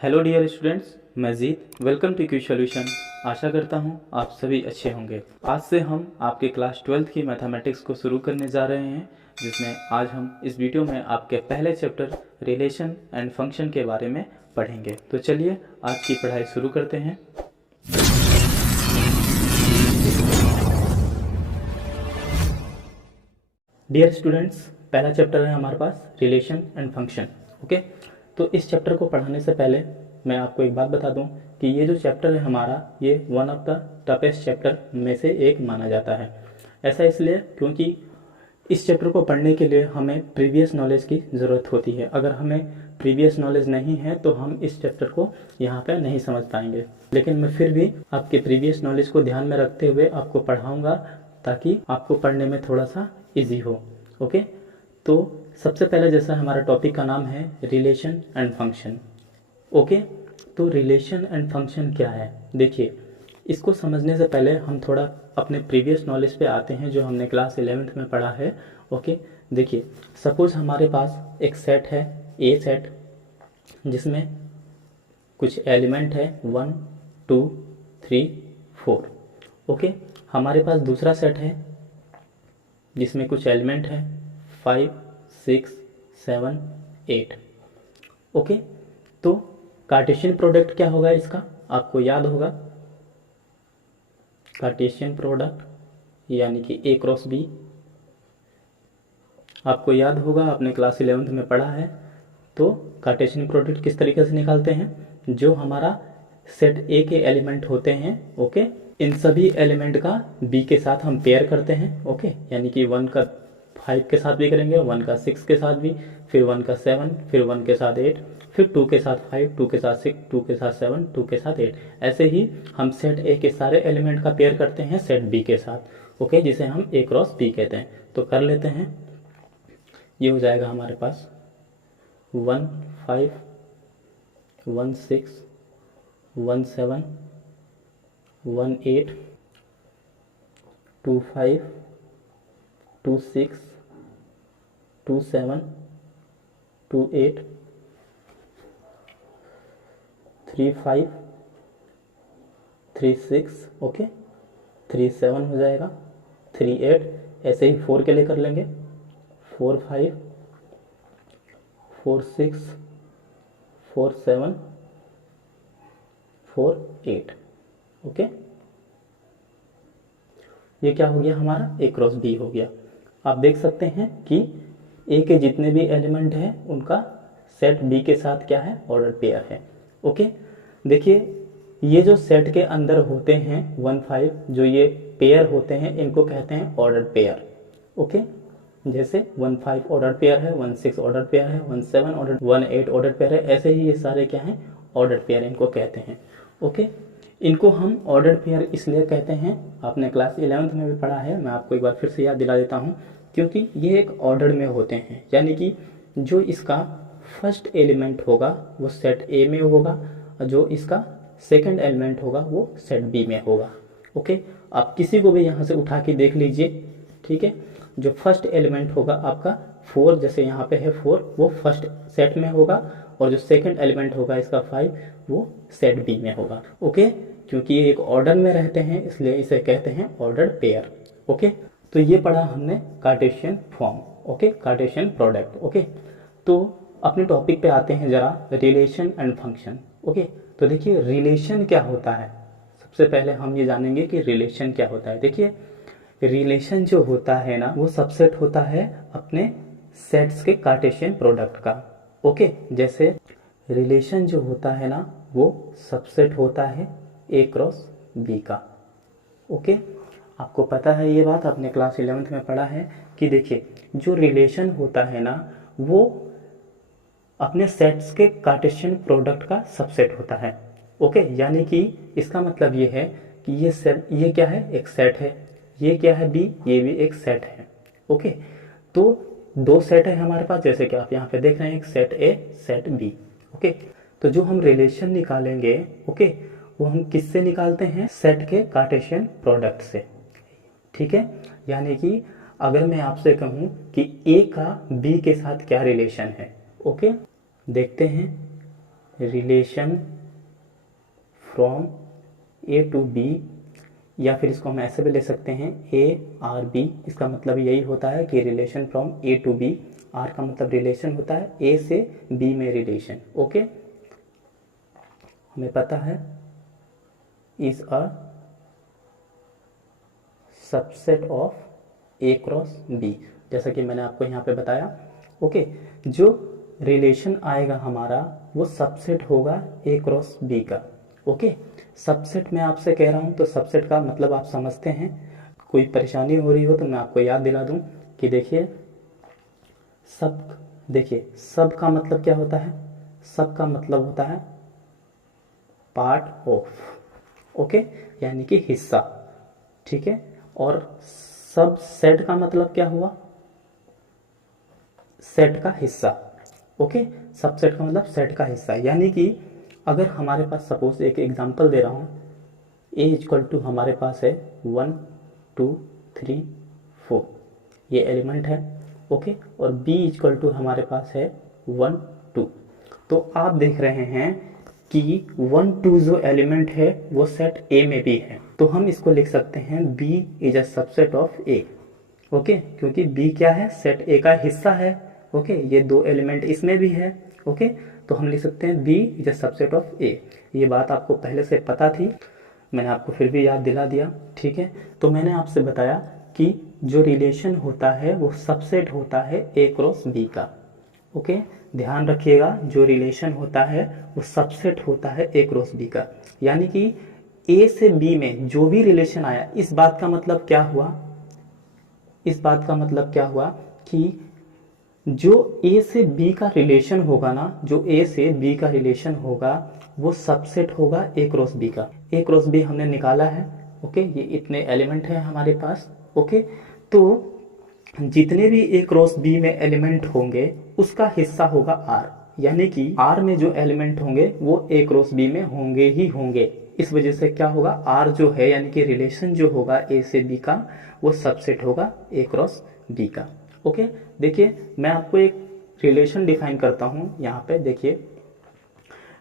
Hello dear students, मैं जीत welcome to Q solution. आशा करता हूँ आप सभी अच्छे होंगे। आज से हम आपके क्लास 12th की मैथमेटिक्स को शुरू करने जा रहे हैं, जिसमें आज हम इस वीडियो में आपके पहले चैप्टर रिलेशन एंड फंक्शन के बारे में पढ़ेंगे। तो चलिए आज की पढ़ाई शुरू करते हैं। डियर स्टूडेंट्स, पहला चैप्टर है हमारे पास रिलेशन एंड फंक्शन। ओके, तो इस चैप्टर को पढ़ाने से पहले मैं आपको एक बात बता दूं कि ये जो चैप्टर है हमारा, ये one of the toughest chapter में से एक माना जाता है। ऐसा इसलिए क्योंकि इस चैप्टर को पढ़ने के लिए हमें प्रीवियस नॉलेज की ज़रूरत होती है। अगर हमें प्रीवियस नॉलेज नहीं है तो हम इस चैप्टर को यहाँ पे नहीं समझ पाएंगे। लेकिन मैं फिर भी आपके प्रीवियस नॉलेज को ध्यान में रखते हुए आपको पढ़ाऊँगा, ताकि आपको पढ़ने में थोड़ा सा ईजी हो। ओके, तो सबसे पहले जैसा हमारा टॉपिक का नाम है रिलेशन एंड फंक्शन। ओके, तो रिलेशन एंड फंक्शन क्या है? देखिए, इसको समझने से पहले हम थोड़ा अपने प्रीवियस नॉलेज पे आते हैं जो हमने क्लास 11th में पढ़ा है। ओके, देखिए, सपोज हमारे पास एक सेट है, ए सेट, जिसमें कुछ एलिमेंट है 1 2 3 4। ओके, हमारे पास दूसरा सेट है जिसमें कुछ एलिमेंट है 5 6 7 8। ओके, तो कार्टेशियन प्रोडक्ट क्या होगा इसका? आपको याद होगा, कार्टेशियन प्रोडक्ट यानी कि ए क्रॉस बी। आपको याद होगा, आपने क्लास 11th में पढ़ा है। तो कार्टेशियन प्रोडक्ट किस तरीके से निकालते हैं? जो हमारा सेट ए के एलिमेंट होते हैं, ओके, इन सभी एलिमेंट का बी के साथ हम पेयर करते हैं। ओके, यानी कि 1 का 5 के साथ भी करेंगे, 1 का 6 के साथ भी, फिर 1 का 7, फिर 1 के साथ 8, फिर 2 के साथ 5, 2 के साथ 6, 2 के साथ 7, 2 के साथ 8। ऐसे ही हम सेट ए के सारे एलिमेंट का पेयर करते हैं सेट बी के साथ। ओके, जिसे हम ए क्रॉस बी कहते हैं। तो कर लेते हैं। ये हो जाएगा हमारे पास 1 5 1 6 1 7 1 8 2 5 2 6 2 7 2 8 3 5 3 6। ओके, 3 7 हो जाएगा, 3 8। ऐसे ही 4 के लिए कर लेंगे, 4 5 4 6 4 7 4 8। ओके, ये क्या हो गया हमारा? ए क्रॉस बी हो गया। आप देख सकते हैं कि ए के जितने भी एलिमेंट हैं उनका सेट बी के साथ क्या है? ऑर्डर पेयर है। ओके, देखिए, ये जो सेट के अंदर होते हैं 1 5, जो ये पेयर होते हैं, इनको कहते हैं ऑर्डर पेयर। ओके, जैसे 1 5 ऑर्डर पेयर है, 1 6 ऑर्डर पेयर है, 1 7 ऑर्डर, 1 8 ऑर्डर पेयर है। ऐसे ही ये सारे क्या हैं? ऑर्डर पेयर इनको कहते हैं। ओके, इनको हम ऑर्डर पेयर इसलिए कहते हैं, आपने क्लास 11th में भी पढ़ा है, मैं आपको एक बार फिर से याद दिला देता हूँ, क्योंकि ये एक ऑर्डर में होते हैं। यानी कि जो इसका फर्स्ट एलिमेंट होगा वो सेट ए में होगा, और जो इसका सेकंड एलिमेंट होगा वो सेट बी में होगा। ओके, आप किसी को भी यहाँ से उठा के देख लीजिए, ठीक है। जो फर्स्ट एलिमेंट होगा आपका 4, जैसे यहाँ पे है 4, वो फर्स्ट सेट में होगा, और जो सेकंड एलिमेंट होगा इसका 5, वो सेट बी में होगा। ओके, क्योंकि ये एक ऑर्डर में रहते हैं इसलिए इसे कहते हैं ऑर्डर पेयर। ओके, तो ये पढ़ा हमने Cartesian form, okay, Cartesian product. Okay, तो अपने टॉपिक पे आते हैं जरा, रिलेशन एंड फंक्शन। ओके, तो देखिए, रिलेशन क्या होता है? सबसे पहले हम ये जानेंगे कि रिलेशन क्या होता है। देखिए, रिलेशन जो होता है ना, वो सबसेट होता है अपने सेट्स के कार्टेशियन प्रोडक्ट का। ओके, जैसे रिलेशन जो होता है ना, वो सबसेट होता है ए क्रॉस बी का। ओके, आपको पता है ये बात, आपने क्लास 11th में पढ़ा है कि देखिए, जो रिलेशन होता है ना, वो अपने सेट्स के कार्टेशियन प्रोडक्ट का सबसेट होता है। ओके, यानी कि इसका मतलब ये है कि ये सेट, ये क्या है? एक सेट है। ये क्या है? बी, ये भी एक सेट है। ओके, तो दो सेट है हमारे पास, जैसे कि आप यहाँ पे देख रहे हैं, एक set A, set B. Okay, तो जो हम रिलेशन निकालेंगे, ओके, वो हम किससे निकालते हैं? सेट के कार्टेशियन प्रोडक्ट से, ठीक है। यानी कि अगर मैं आपसे कहूं कि ए का बी के साथ क्या रिलेशन है, ओके, देखते हैं। Relation from A to B, या फिर इसको हम ऐसे भी ले सकते हैं ए आर बी। इसका मतलब यही होता है कि relation from A to B. R का मतलब रिलेशन होता है ए से बी में रिलेशन। ओके, हमें पता है is a subset of A cross B, जैसा कि मैंने आपको यहाँ पे बताया। ओके, जो रिलेशन आएगा हमारा वो सबसेट होगा ए क्रॉस बी का। ओके, सबसेट मैं आपसे कह रहा हूँ तो सबसेट का मतलब आप समझते हैं। कोई परेशानी हो रही हो तो मैं आपको याद दिला दूं कि देखिए सब का मतलब क्या होता है? सब का मतलब होता है पार्ट ऑफ। ओके, यानी कि हिस्सा। ठीक है, और सब सेट का मतलब क्या हुआ? सेट का हिस्सा। ओके, सबसेट का मतलब सेट का हिस्सा। यानी कि अगर हमारे पास सपोज एक एग्जांपल दे रहा हूं, ए इक्वल टू हमारे पास है 1 2 3 4, ये एलिमेंट है। ओके, और बी इक्वल टू हमारे पास है 1 2। तो आप देख रहे हैं कि 1 2 जो एलिमेंट है वो सेट ए में भी है, तो हम इसको लिख सकते हैं B is a subset of A. Okay, क्योंकि बी क्या है? सेट ए का हिस्सा है। ओके, ये दो एलिमेंट इसमें भी है। ओके, तो हम लिख सकते हैं B is a subset of A. ये बात आपको पहले से पता थी, मैंने आपको फिर भी याद दिला दिया। ठीक है, तो मैंने आपसे बताया कि जो रिलेशन होता है वो सबसेट होता है ए क्रॉस बी का। ओके, ध्यान रखिएगा, जो रिलेशन होता है वो सबसेट होता है ए क्रॉस बी का। यानी कि ए से बी में जो भी रिलेशन आया, इस बात का मतलब क्या हुआ? इस बात का मतलब क्या हुआ कि जो ए से बी का रिलेशन होगा ना, जो ए से बी का रिलेशन होगा वो सबसेट होगा ए क्रॉस बी का। ए क्रॉस बी हमने निकाला है। ओके, ये इतने एलिमेंट हैं हमारे पास। ओके, तो जितने भी ए क्रॉस बी में एलिमेंट होंगे उसका हिस्सा होगा आर। यानी कि आर में जो एलिमेंट होंगे वो ए क्रॉस बी में होंगे ही होंगे। इस वजह से क्या होगा? आर जो है यानी कि रिलेशन जो होगा ए से बी का वो सबसेट होगा ए क्रॉस बी का। ओके, देखिए मैं आपको एक रिलेशन डिफाइन करता हूं। यहाँ पे देखिए,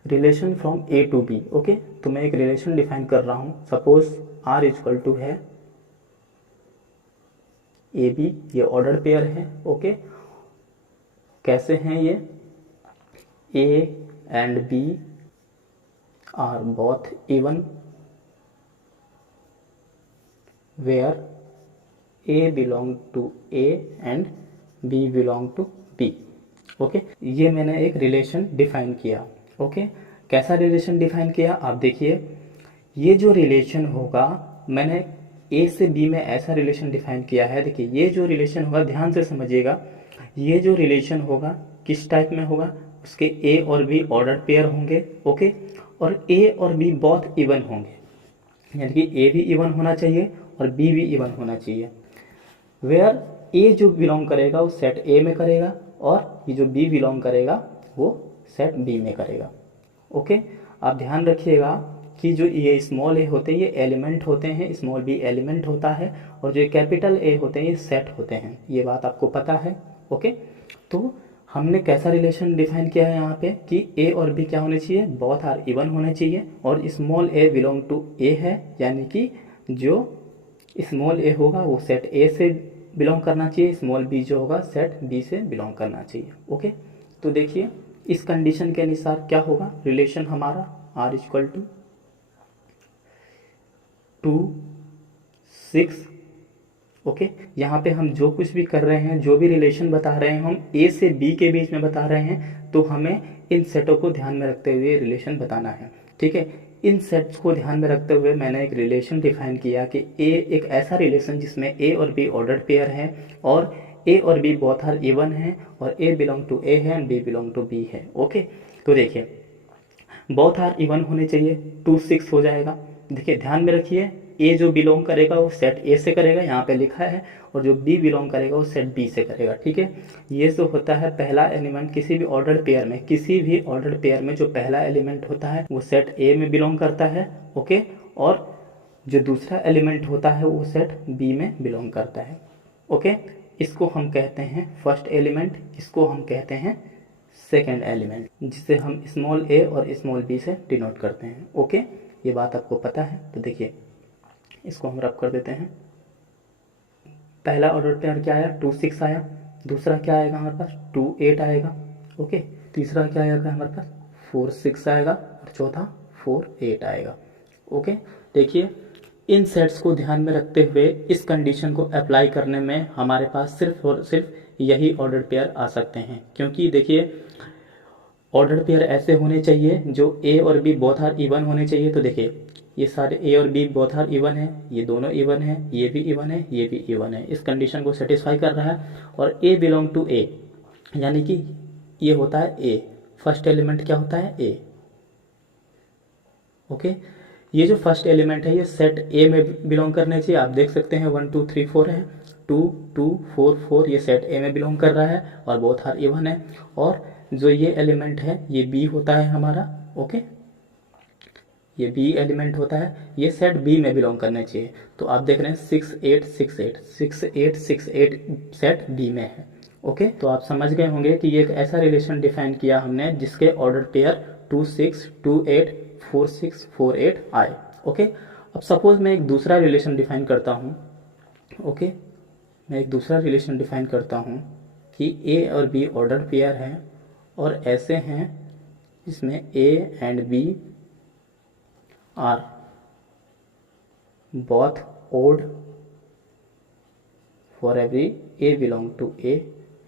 relation from A to B. Okay, तो मैं एक रिलेशन डिफाइन कर रहा हूं। सपोज आर इक्वल टू है ए बी, ये ऑर्डर पेयर है। ओके, कैसे हैं ये? A and B are both even where A belong to A and B belong to B. Okay, ये मैंने एक रिलेशन डिफाइन किया। ओके, कैसा रिलेशन डिफाइन किया? आप देखिए, ये जो रिलेशन होगा, मैंने ए से बी में ऐसा रिलेशन डिफाइन किया है। देखिए, ये जो रिलेशन होगा, ध्यान से समझिएगा, ये जो रिलेशन होगा किस टाइप में होगा? उसके ए और बी ऑर्डर पेयर होंगे। ओके, और ए और बी बोथ इवन होंगे, यानी कि ए भी इवन होना चाहिए और बी भी इवन होना चाहिए। वेयर ए जो बिलोंग करेगा वो सेट ए में करेगा और ये जो बी बिलोंग करेगा वो सेट बी में करेगा। ओके, आप ध्यान रखिएगा कि जो ये स्मॉल ए होते हैं ये एलिमेंट होते हैं, स्मॉल बी एलिमेंट होता है, और जो कैपिटल ए होते हैं ये सेट होते हैं। ये बात आपको पता है। ओके, तो हमने कैसा रिलेशन डिफाइन किया है यहाँ पे कि ए और बी क्या होने चाहिए? बोथ आर इवन होने चाहिए, और small A belong to A है, यानी कि जो स्मॉल ए होगा वो सेट ए से बिलोंग करना चाहिए, स्मॉल बी जो होगा सेट बी से बिलोंग करना चाहिए। ओके, तो देखिए इस कंडीशन के अनुसार क्या होगा? रिलेशन हमारा आर इक्वल टू 2 6। ओके, यहाँ पे हम जो कुछ भी कर रहे हैं, जो भी रिलेशन बता रहे हैं, हम ए से बी के बीच में बता रहे हैं, तो हमें इन सेटों को ध्यान में रखते हुए रिलेशन बताना है। ठीक है, इन सेट्स को ध्यान में रखते हुए मैंने एक रिलेशन डिफाइन किया कि ए एक ऐसा रिलेशन जिसमें ए और बी ऑर्डर्ड पेयर है, और ए और बी बोथ आर इवन है, और ए बिलोंग टू ए है and B belong to B है। ओके, तो देखिए बोथ आर इवन होने चाहिए, 2 6 हो जाएगा। देखिए ध्यान में रखिए, ए जो बिलोंग करेगा वो सेट ए से करेगा, यहाँ पे लिखा है, और जो बी बिलोंग करेगा वो सेट बी से करेगा। ठीक है, ये जो होता है पहला एलिमेंट किसी भी ऑर्डर्ड पेयर में, किसी भी ऑर्डर्ड पेयर में जो पहला एलिमेंट होता है वो सेट ए में बिलोंग करता है। ओके, और जो दूसरा एलिमेंट होता है वो सेट बी में बिलोंग करता है। ओके, इसको हम कहते हैं फर्स्ट एलिमेंट, इसको हम कहते हैं सेकेंड एलिमेंट, जिसे हम स्मॉल a और स्मॉल b से डिनोट करते हैं। ओके, ये बात आपको पता है। तो देखिए इसको हम रब कर देते हैं। पहला ऑर्डर पेयर क्या आया, 2 6 आया। दूसरा क्या आएगा हमारे पास, 2 8 आएगा। ओके, तीसरा क्या आएगा हमारे पास, 4 6 आएगा। और चौथा 4 8 आएगा। ओके, देखिए इन सेट्स को ध्यान में रखते हुए इस कंडीशन को अप्लाई करने में हमारे पास सिर्फ और सिर्फ यही ऑर्डर पेयर आ सकते हैं। क्योंकि देखिए ऑर्डर पेयर ऐसे होने चाहिए जो ए और बी बोथ आर इवन होने चाहिए। तो देखिए ये सारे ए और बी बोथ आर इवन है, ये दोनों इवन है, ये भी इवन है, ये भी इवन है। इस कंडीशन को सेटिस्फाई कर रहा है। और ए बिलोंग टू ए, यानी कि ये होता है ए, फर्स्ट एलिमेंट क्या होता है, ए। ओके, ये जो फर्स्ट एलिमेंट है ये सेट ए में बिलोंग करने चाहिए। आप देख सकते हैं 1 2 3 4 है, 2 2 4 4 ये सेट ए में बिलोंग कर रहा है और बोथ आर इवन है। और जो ये एलिमेंट है ये बी होता है हमारा। ओके, ये बी एलिमेंट होता है, ये सेट बी में बिलोंग करने चाहिए। तो आप देख रहे हैं 6 8 6 8 6 8 6 8 सेट बी में है। ओके, तो आप समझ गए होंगे कि ये एक ऐसा रिलेशन डिफाइन किया हमने जिसके ऑर्डर पेयर 2 6 2 8 4 6 4 8 आए। ओके, अब सपोज मैं एक दूसरा रिलेशन डिफाइन करता हूँ। ओके, मैं एक दूसरा रिलेशन डिफाइन करता हूँ कि ए और बी ऑर्डर पेयर है और ऐसे हैं इसमें A and B are both odd for every a belong to a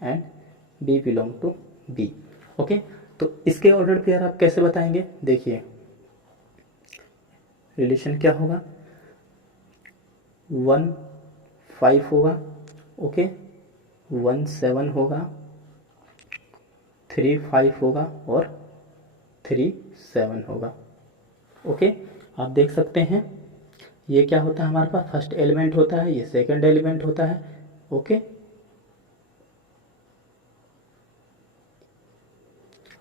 and b belong to b। Okay, तो इसके ऑर्डर पेयर आप कैसे बताएंगे, देखिए रिलेशन क्या होगा, 1 5 होगा। ओके, 1 7 होगा, 3 5 होगा और 3 7 होगा। ओके, आप देख सकते हैं ये क्या होता है हमारे पास, फर्स्ट एलिमेंट होता है, ये सेकंड एलिमेंट होता है। ओके,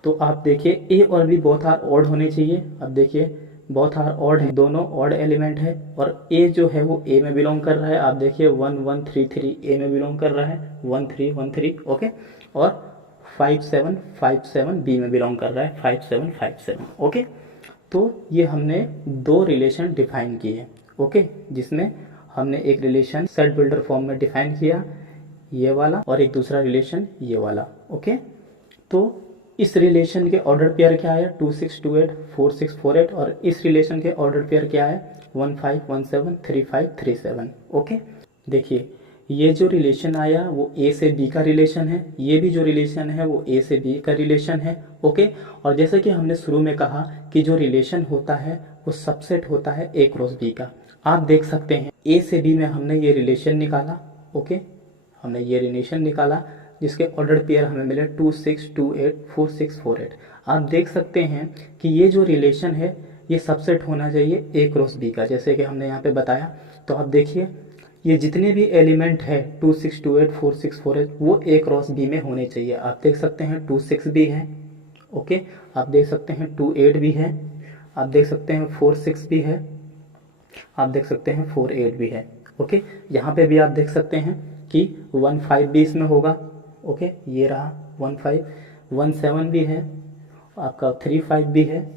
तो आप देखिए ए और बी बोथ आर ऑड होने चाहिए। अब देखिए बोथ आर ऑड है, दोनों ऑड एलिमेंट है और ए जो है वो ए में बिलोंग कर रहा है। आप देखिए 1 1 3 3 ए में बिलोंग कर रहा है, 1 3 1 3। ओके, और 5 7 5 7 बी में बिलोंग कर रहा है, 5 7 5 7। ओके, तो ये हमने दो रिलेशन डिफाइन किए। ओके, जिसमें हमने एक रिलेशन सेट बिल्डर फॉर्म में डिफाइन किया ये वाला, और एक दूसरा रिलेशन ये वाला। ओके, तो इस रिलेशन के ऑर्डर पेयर क्या है, 2 6 2 8 4 6 4 8। और इस रिलेशन के ऑर्डर पेयर क्या है, 1 5 1 7 3 5 3 7। ओके, देखिए ये जो रिलेशन आया वो ए से बी का रिलेशन है, ये भी जो रिलेशन है वो ए से बी का रिलेशन है। ओके, और जैसे कि हमने शुरू में कहा कि जो रिलेशन होता है वो सबसेट होता है ए क्रॉस बी का। आप देख सकते हैं ए से बी में हमने ये रिलेशन निकाला। ओके, हमने ये रिलेशन निकाला जिसके ऑर्डर पेयर हमें मिले 2 6 2 8 4 6 4 8। आप देख सकते हैं कि ये जो रिलेशन है ये सबसेट होना चाहिए ए क्रॉस बी का, जैसे कि हमने यहाँ पे बताया। तो आप देखिए ये जितने भी एलिमेंट है 2 6 2 8 4 6 4 8 वो ए क्रॉस बी में होने चाहिए। आप देख सकते हैं 2 6 भी है। ओके, आप देख सकते हैं 2 8 भी है, आप देख सकते हैं 4 6 भी है, आप देख सकते हैं 4 8 भी है। ओके, यहाँ पे भी आप देख सकते हैं कि 1 5 भी इसमें होगा। ओके, ये रहा 1 5, 1 7 भी है, आपका 3 5 भी है,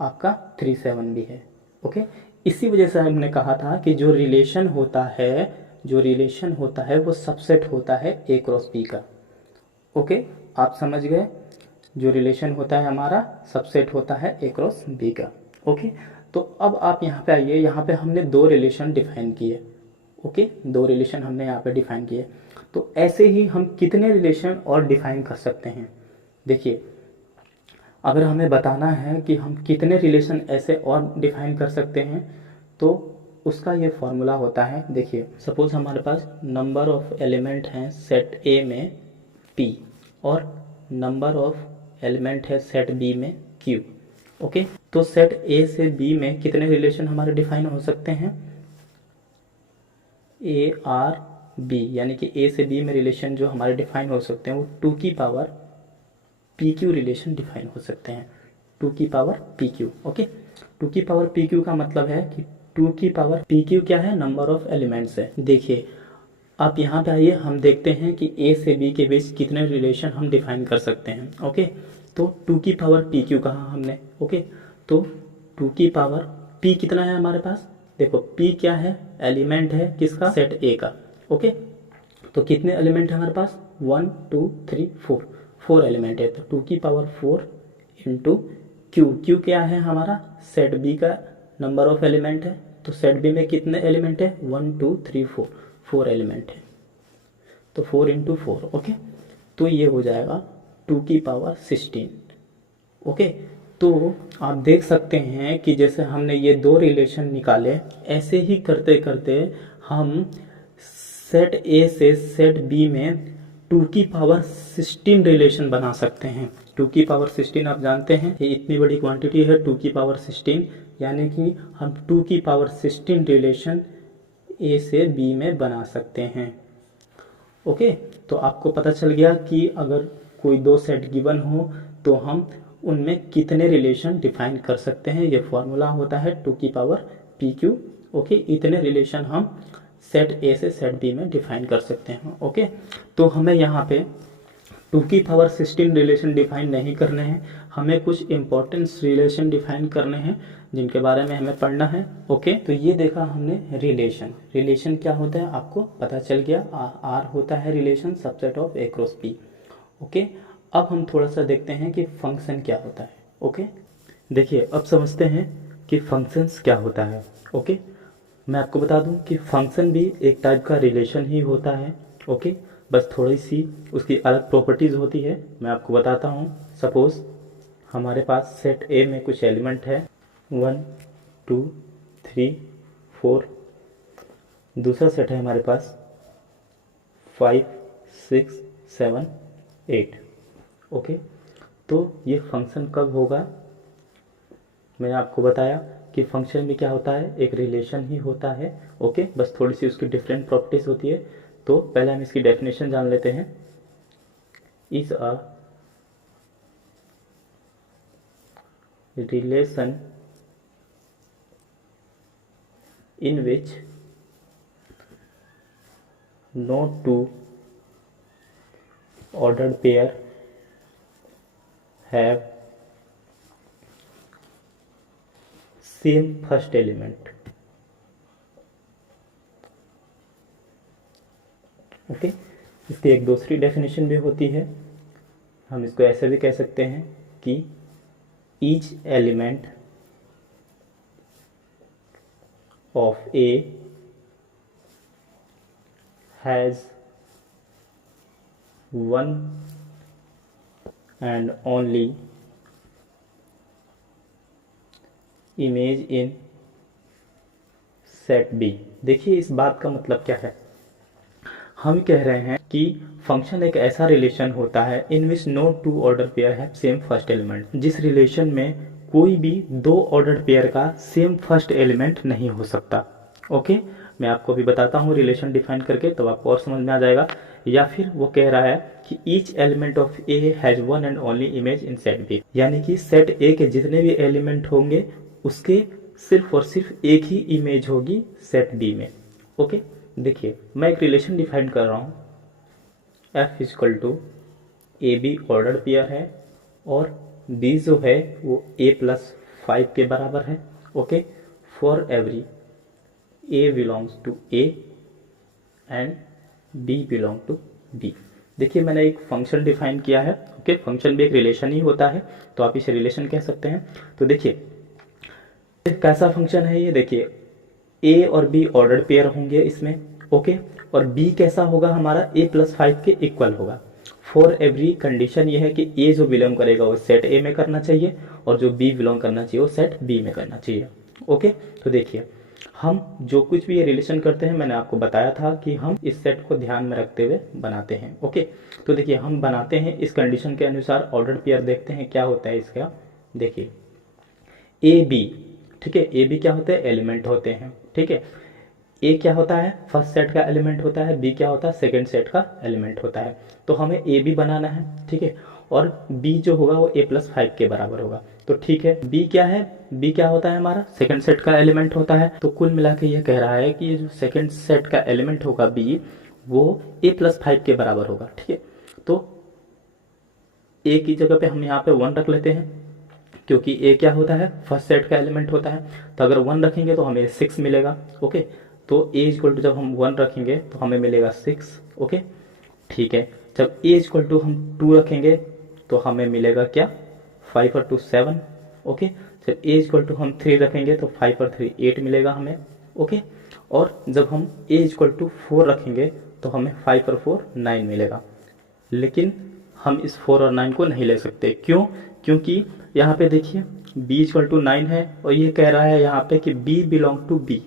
आपका 3 7 भी है। ओके, इसी वजह से हमने कहा था कि जो रिलेशन होता है वो सबसेट होता है ए क्रॉस बी का। ओके, आप समझ गए, जो रिलेशन होता है हमारा सबसेट होता है ए क्रॉस बी का। ओके, तो अब आप यहाँ पे आइए, यहाँ पे हमने दो रिलेशन डिफाइन किए। ओके, दो रिलेशन हमने यहाँ पे डिफाइन किए। तो ऐसे ही हम कितने रिलेशन और डिफाइन कर सकते हैं, देखिए अगर हमें बताना है कि हम कितने रिलेशन ऐसे और डिफाइन कर सकते हैं तो उसका ये फॉर्मूला होता है। देखिए सपोज हमारे पास नंबर ऑफ एलिमेंट हैं सेट ए में p और नंबर ऑफ एलिमेंट है सेट बी में q। ओके, तो सेट ए से बी में कितने रिलेशन हमारे डिफाइन हो सकते हैं, ए आर बी, यानी कि ए से बी में रिलेशन जो हमारे डिफाइन हो सकते हैं वो 2 की power P Q relation define हो सकते हैं, 2 की पावर पी क्यू। ओके, 2 की पावर पी क्यू का मतलब है कि 2 की पावर पी क्यू क्या है, नंबर ऑफ एलिमेंट्स है। देखिए आप यहाँ पे आइए, हम देखते हैं कि ए से बी के बीच कितने रिलेशन हम डिफाइन कर सकते हैं। ओके, तो 2 की पावर पी क्यू कहा हमने। ओके, तो 2 की पावर पी कितना है हमारे पास, देखो पी क्या है, एलिमेंट है किसका, सेट ए का। ओके, तो कितने एलिमेंट है हमारे पास, 1 2 3 4, 4 एलिमेंट है। तो 2 की पावर 4 इंटू क्यू, क्यू क्या है हमारा, सेट बी का नंबर ऑफ एलिमेंट है। तो सेट बी में कितने एलिमेंट है, 1 2 3 4, 4 एलिमेंट है। तो 4 इंटू 4। ओके, तो ये हो जाएगा 2 की पावर 16। ओके, तो आप देख सकते हैं कि जैसे हमने ये दो रिलेशन निकाले, ऐसे ही करते करते हम सेट ए से सेट बी में 2 की पावर 16 रिलेशन बना सकते हैं। 2 की पावर 16 आप जानते हैं ये इतनी बड़ी क्वांटिटी है 2 की पावर 16, यानी कि हम 2 की पावर 16 रिलेशन ए से बी में बना सकते हैं। ओके, तो आपको पता चल गया कि अगर कोई दो सेट गिवन हो तो हम उनमें कितने रिलेशन डिफाइन कर सकते हैं। ये फॉर्मूला होता है 2 की पावर पी क्यू। ओके, इतने रिलेशन हम सेट ए से सेट बी में डिफाइन कर सकते हैं। ओके, तो हमें यहाँ पे 2 की पावर 16 रिलेशन डिफाइन नहीं करने हैं, हमें कुछ इंपॉर्टेंट रिलेशन डिफाइन करने हैं जिनके बारे में हमें पढ़ना है। ओके, तो ये देखा हमने रिलेशन। रिलेशन क्या होता है आपको पता चल गया, आर होता है relation subset of A cross P. Okay, अब हम थोड़ा सा देखते हैं कि फंक्शन क्या होता है। ओके, देखिए अब समझते हैं कि फंक्शंस क्या होता है। ओके, मैं आपको बता दूं कि फंक्शन भी एक टाइप का रिलेशन ही होता है। ओके, बस थोड़ी सी उसकी अलग प्रॉपर्टीज़ होती है, मैं आपको बताता हूँ। सपोज हमारे पास सेट ए में कुछ एलिमेंट है 1 2 3 4, दूसरा सेट है हमारे पास 5 6 7 8। ओके, तो ये फंक्शन कब होगा, मैंने आपको बताया कि फंक्शन में क्या होता है, एक रिलेशन ही होता है। ओके, बस थोड़ी सी उसकी डिफरेंट प्रॉपर्टीज होती है। तो पहले हम इसकी डेफिनेशन जान लेते हैं। Is a relation in which no two ordered pair have same first element। Okay, इसकी एक दूसरी डेफिनेशन भी होती है, हम इसको ऐसे भी कह सकते हैं कि each element of A has one and only image in set B। देखिए इस बात का मतलब क्या है, हम कह रहे हैं कि फंक्शन एक ऐसा रिलेशन होता है in which no two order pair है सेम फर्स्ट एलिमेंट, जिस रिलेशन में कोई भी दो ऑर्डर पेयर का सेम फर्स्ट एलिमेंट नहीं हो सकता। ओके, मैं आपको अभी बताता हूँ रिलेशन डिफाइन करके, तो आपको और समझ में आ जाएगा। या फिर वो कह रहा है कि each element of A has one and only image in set B, यानी कि सेट ए के जितने भी एलिमेंट होंगे उसके सिर्फ और सिर्फ एक ही इमेज होगी सेट बी में। ओके, देखिए मैं एक रिलेशन डिफाइन कर रहा हूँ, F is equal to A B order pair है और बी जो है वो a प्लस 5 के बराबर है। Okay, for every a belongs to a and b belong to b। देखिए मैंने एक फंक्शन डिफाइन किया है। ओके, फंक्शन भी एक रिलेशन ही होता है, तो आप इसे रिलेशन कह सकते हैं। तो देखिए कैसा फंक्शन है ये, देखिए a और b ऑर्डर पेयर होंगे इसमें। ओके, और b कैसा होगा हमारा, a प्लस 5 के इक्वल होगा। फॉर एवरी कंडीशन ये है कि ए जो बिलोंग करेगा वो सेट ए में करना चाहिए और जो बी बिलोंग करना चाहिए वो सेट बी में करना चाहिए। ओके, तो देखिए हम जो कुछ भी ये रिलेशन करते हैं, मैंने आपको बताया था कि हम इस सेट को ध्यान में रखते हुए बनाते हैं। ओके, तो देखिए हम बनाते हैं इस कंडीशन के अनुसार ऑर्डर पेयर, देखते हैं क्या होता है इसका। देखिए ए बी, ठीक है, ए बी क्या होते हैं, एलिमेंट होते हैं। ठीक है, ए क्या होता है, फर्स्ट सेट का एलिमेंट होता है, बी क्या होता है, सेकंड सेट का एलिमेंट होता है। तो हमें ए बी बनाना है, ठीक है, और बी जो होगा वो ए प्लस 5 के बराबर होगा। तो ठीक है, बी क्या है, बी क्या होता है हमारा, सेकंड सेट का एलिमेंट होता है। तो कुल मिला के ये कह रहा है कि ये जो सेकंड सेट का एलिमेंट होगा बी, वो a+5 के बराबर होगा। ठीक है, तो a की जगह पे हम यहाँ पे 1 रख लेते हैं, क्योंकि a क्या होता है, फर्स्ट सेट का एलिमेंट होता है। तो अगर 1 रखेंगे तो हमें 6 मिलेगा। ओके, तो a इक्वल टू जब हम 1 रखेंगे तो हमें मिलेगा 6। ओके, ठीक है, जब a इक्वल टू हम 2 रखेंगे तो हमें मिलेगा क्या, 5 और 2 7। ओके, जब a इक्वल टू हम 3 रखेंगे तो 5 और 3 8 मिलेगा हमें। ओके, और जब हम a इक्वल टू 4 रखेंगे तो हमें 5 और 4 9 मिलेगा। लेकिन हम इस 4 और 9 को नहीं ले सकते, क्यों, क्योंकि यहाँ पे देखिए b इक्वल टू 9 है और ये कह रहा है यहाँ पे कि b बिलोंग टू b।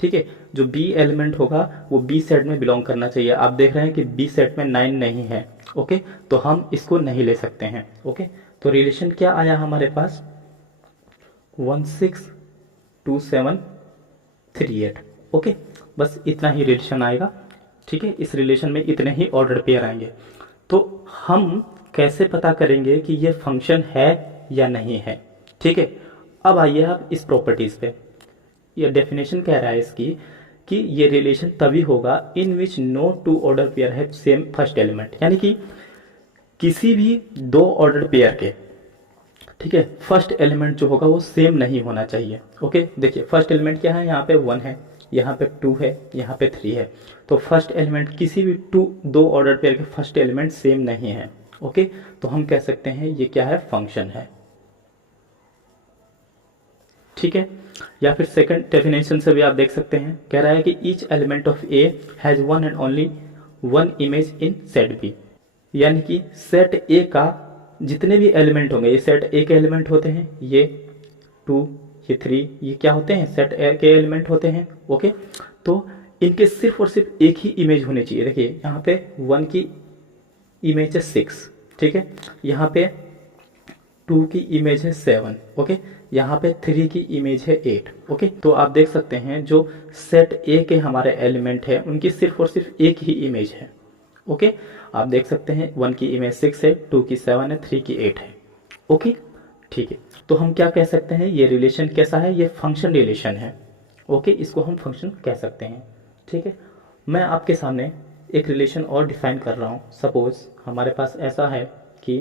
ठीक है, जो b एलिमेंट होगा वो b सेट में बिलोंग करना चाहिए। आप देख रहे हैं कि b सेट में 9 नहीं है। ओके, तो हम इसको नहीं ले सकते हैं। ओके, तो रिलेशन क्या आया हमारे पास, 1 6 2 7 3 8। ओके, बस इतना ही रिलेशन आएगा। ठीक है, इस रिलेशन में इतने ही ऑर्डर पेयर आएंगे। तो हम कैसे पता करेंगे कि ये फंक्शन है या नहीं है। ठीक है, अब आइए आप इस प्रॉपर्टीज पे। ये डेफिनेशन कह रहा है इसकी कि ये रिलेशन तभी होगा in which no two order pair है सेम फर्स्ट एलिमेंट, यानी कि किसी भी दो ऑर्डर पेयर के, ठीक है, फर्स्ट एलिमेंट जो होगा वो सेम नहीं होना चाहिए। ओके, देखिए फर्स्ट एलिमेंट क्या है, यहाँ पे 1 है, यहाँ पे 2 है, यहाँ पे 3 है। तो फर्स्ट एलिमेंट किसी भी दो ऑर्डर पेयर के फर्स्ट एलिमेंट सेम नहीं है। ओके, तो हम कह सकते हैं ये क्या है, फंक्शन है। ठीक है, या फिर सेकंड डेफिनेशन से भी आप देख सकते हैं, कह रहा है कि each element of A has one and only one image in set B, यानी कि सेट ए का जितने भी एलिमेंट होंगे, ये सेट ए के एलिमेंट होते हैं, ये 2 ये 3 ये क्या होते हैं, सेट ए के एलिमेंट होते हैं। ओके, तो इनके सिर्फ और सिर्फ एक ही इमेज होनी चाहिए। देखिए यहाँ पे 1 की इमेज है 6, ठीक है, यहाँ पे 2 की इमेज है 7। ओके, यहाँ पे 3 की इमेज है 8। ओके, तो आप देख सकते हैं जो सेट ए के हमारे एलिमेंट है उनकी सिर्फ और सिर्फ एक ही इमेज है। ओके, आप देख सकते हैं 1 की इमेज 6 है, 2 की 7 है, 3 की 8 है। ओके, ठीक है, तो हम क्या कह सकते हैं, ये रिलेशन कैसा है, ये फंक्शन रिलेशन है। ओके, इसको हम फंक्शन कह सकते हैं। ठीक है, मैं आपके सामने एक रिलेशन और डिफाइन कर रहा हूँ। सपोज हमारे पास ऐसा है कि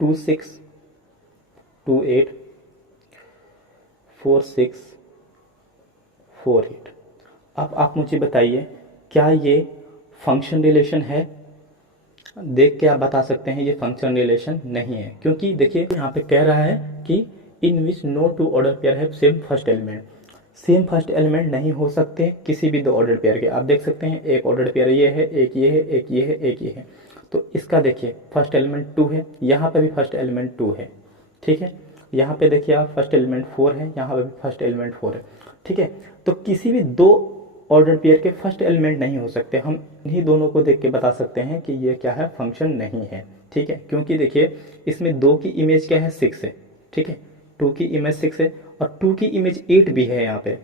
2 6 2 8 4 6 4 8। अब आप मुझे बताइए क्या ये फंक्शन रिलेशन है। देख के आप बता सकते हैं ये फंक्शन रिलेशन नहीं है, क्योंकि देखिए यहाँ पे कह रहा है कि in which no two order pair है same first element. Same first element नहीं हो सकते किसी भी दो ऑर्डर पेयर के। आप देख सकते हैं एक ऑर्डर पेयर ये है, एक ये है, एक ये है, एक ये है। तो इसका देखिए फर्स्ट एलिमेंट 2 है, यहाँ पे भी फर्स्ट एलिमेंट 2 है। ठीक है, यहाँ पे देखिए आप फर्स्ट एलिमेंट 4 है, यहाँ पे भी फर्स्ट एलिमेंट 4 है। ठीक है, तो किसी भी दो ऑर्डर पेयर के फर्स्ट एलिमेंट नहीं हो सकते। हम इन्हीं दोनों को देख के बता सकते हैं कि ये क्या है, फंक्शन नहीं है। ठीक है, क्योंकि देखिए इसमें 2 की इमेज क्या है, 6 है। ठीक है, 2 की इमेज 6 है और 2 की इमेज 8 भी है यहाँ पे।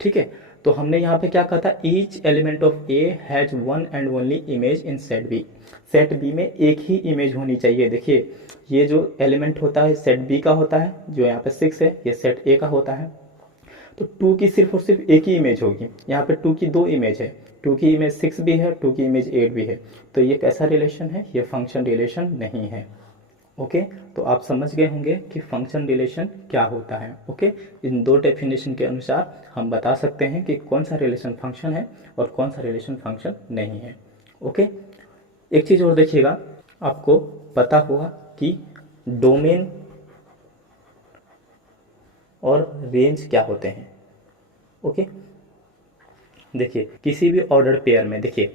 ठीक है, तो हमने यहाँ पे क्या कहा था, each element of A has one and only image in set B. Set B में एक ही इमेज होनी चाहिए। देखिए ये जो एलिमेंट होता है सेट बी का होता है, जो यहाँ पे 6 है, ये सेट ए का होता है। तो 2 की सिर्फ और सिर्फ एक ही इमेज होगी। यहाँ पे 2 की 2 इमेज है, 2 की इमेज 6 भी है, 2 की इमेज 8 भी है। तो ये कैसा रिलेशन है, ये फंक्शन रिलेशन नहीं है। ओके, तो आप समझ गए होंगे कि फंक्शन रिलेशन क्या होता है। ओके, इन दो डेफिनेशन के अनुसार हम बता सकते हैं कि कौन सा रिलेशन फंक्शन है और कौन सा रिलेशन फंक्शन नहीं है। ओके, एक चीज़ और देखिएगा, आपको पता होगा कि डोमेन और रेंज क्या होते हैं। ओके, देखिए किसी भी ऑर्डर पेयर में देखिए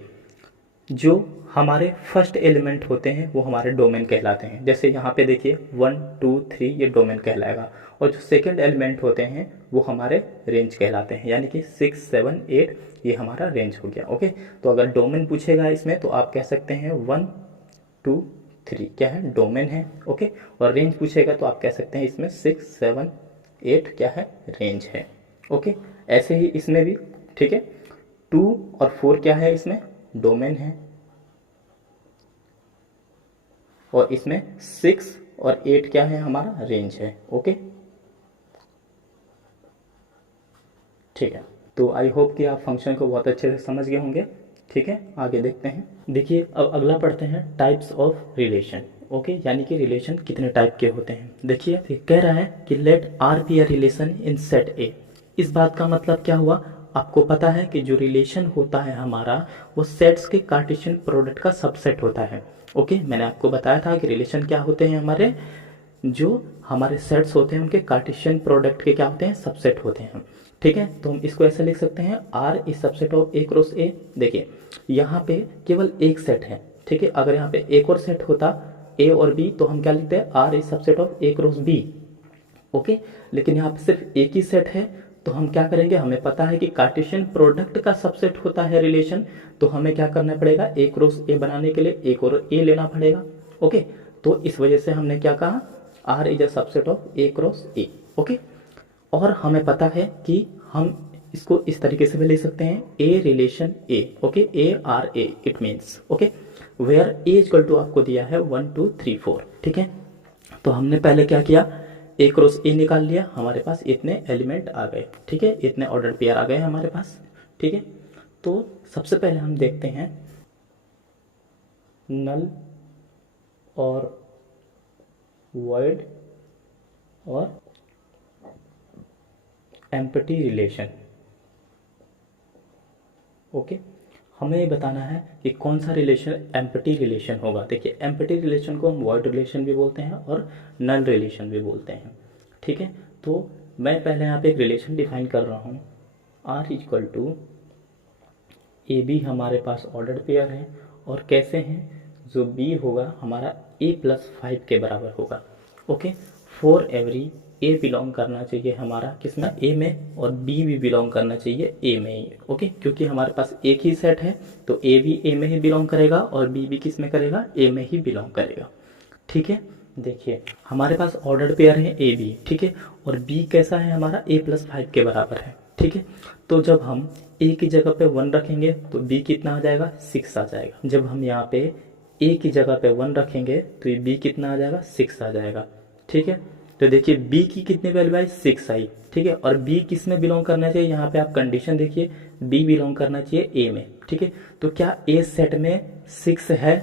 जो हमारे फर्स्ट एलिमेंट होते हैं वो हमारे डोमेन कहलाते हैं। जैसे यहाँ पे देखिए 1 2 3 ये डोमेन कहलाएगा, और जो सेकंड एलिमेंट होते हैं वो हमारे रेंज कहलाते हैं, यानी कि 6 7 8 ये हमारा रेंज हो गया। ओके, तो अगर डोमेन पूछेगा इसमें तो आप कह सकते हैं 1 2 3 क्या है, डोमेन है। ओके, और रेंज पूछेगा तो आप कह सकते हैं इसमें 6 7 8 क्या है, रेंज है। ओके, ऐसे ही इसमें भी। ठीक है, 2 और 4 क्या है, इसमें डोमेन है, और इसमें 6 और 8 क्या है, हमारा रेंज है। ओके, ठीक है। तो आई होप कि आप फंक्शन को बहुत अच्छे से समझ गए होंगे। ठीक है, आगे देखते हैं। देखिए अब अगला पढ़ते हैं टाइप्स ऑफ रिलेशन। ओके, यानी कि रिलेशन कितने टाइप के होते हैं। देखिए कह रहा है कि let R be a relation in set A. इस बात का मतलब क्या हुआ, आपको पता है कि जो रिलेशन होता है हमारा वो सेट्स के कार्टेशियन प्रोडक्ट का सबसेट होता है। ओके, मैंने आपको बताया था कि रिलेशन क्या होते हैं, हमारे जो हमारे सेट्स होते हैं उनके कार्टेशियन प्रोडक्ट के क्या होते हैं, सबसेट होते हैं। ठीक है, तो हम इसको ऐसे लिख सकते हैं R is subset of A cross A. देखिए यहाँ पे केवल एक सेट है। ठीक है, अगर यहाँ पे एक और सेट होता ए और बी तो हम क्या लिखते हैं, R is subset of A cross B. Okay, लेकिन यहाँ पे सिर्फ एक ही सेट है, तो हम क्या करेंगे, हमें पता है कि कार्टेशियन प्रोडक्ट का सबसेट होता है रिलेशन, तो हमें क्या करना पड़ेगा, ए क्रॉस ए बनाने के लिए एक और ए लेना पड़ेगा। ओके, तो इस वजह से हमने क्या कहा, R is a subset of A cross A. Okay, और हमें पता है कि हम इसको इस तरीके से भी ले सकते हैं, A relation A. Okay, A R A it means, okay, where A equal to आपको दिया है 1 2 3 4। ठीक है, तो हमने पहले क्या किया, ए क्रॉस ए निकाल लिया, हमारे पास इतने एलिमेंट आ गए। ठीक है, इतने ऑर्डर पेयर आ गए हमारे पास। ठीक है, तो सबसे पहले हम देखते हैं नल और वॉइड और एम्प्टी रिलेशन। ओके, हमें ये बताना है कि कौन सा रिलेशन एम्प्टी रिलेशन होगा। देखिए एम्प्टी रिलेशन को हम वॉइड रिलेशन भी बोलते हैं और नल रिलेशन भी बोलते हैं। ठीक है, तो मैं पहले यहाँ पे एक रिलेशन डिफाइन कर रहा हूँ, R equal to A B हमारे पास ऑर्डर पेयर है, और कैसे हैं, जो बी होगा हमारा ए प्लस 5 के बराबर होगा। Okay, for every A belong करना चाहिए हमारा किसमें, ए में, और बी भी बिलोंग करना चाहिए ए में ही। ओके, क्योंकि हमारे पास एक ही सेट है तो ए भी ए में ही बिलोंग करेगा और बी भी किस में करेगा, ए में ही बिलोंग करेगा। ठीक है, देखिए हमारे पास ऑर्डर्ड पेयर है ए बी। ठीक है, और बी कैसा है हमारा, ए प्लस 5 के बराबर है। ठीक है, तो जब हम ए की जगह पे 1 रखेंगे तो बी कितना आ जाएगा, 6 आ जाएगा। जब हम यहाँ पे ए की जगह पे 1 रखेंगे तो ये बी कितना आ जाएगा, 6 आ जाएगा। ठीक है, तो देखिए बी की कितनी वैल्यू आई, 6 आई। ठीक है, और बी किस में बिलोंग करना चाहिए, यहाँ पे आप कंडीशन देखिए, बी बिलोंग करना चाहिए ए में। ठीक है, तो क्या ए सेट में 6 है,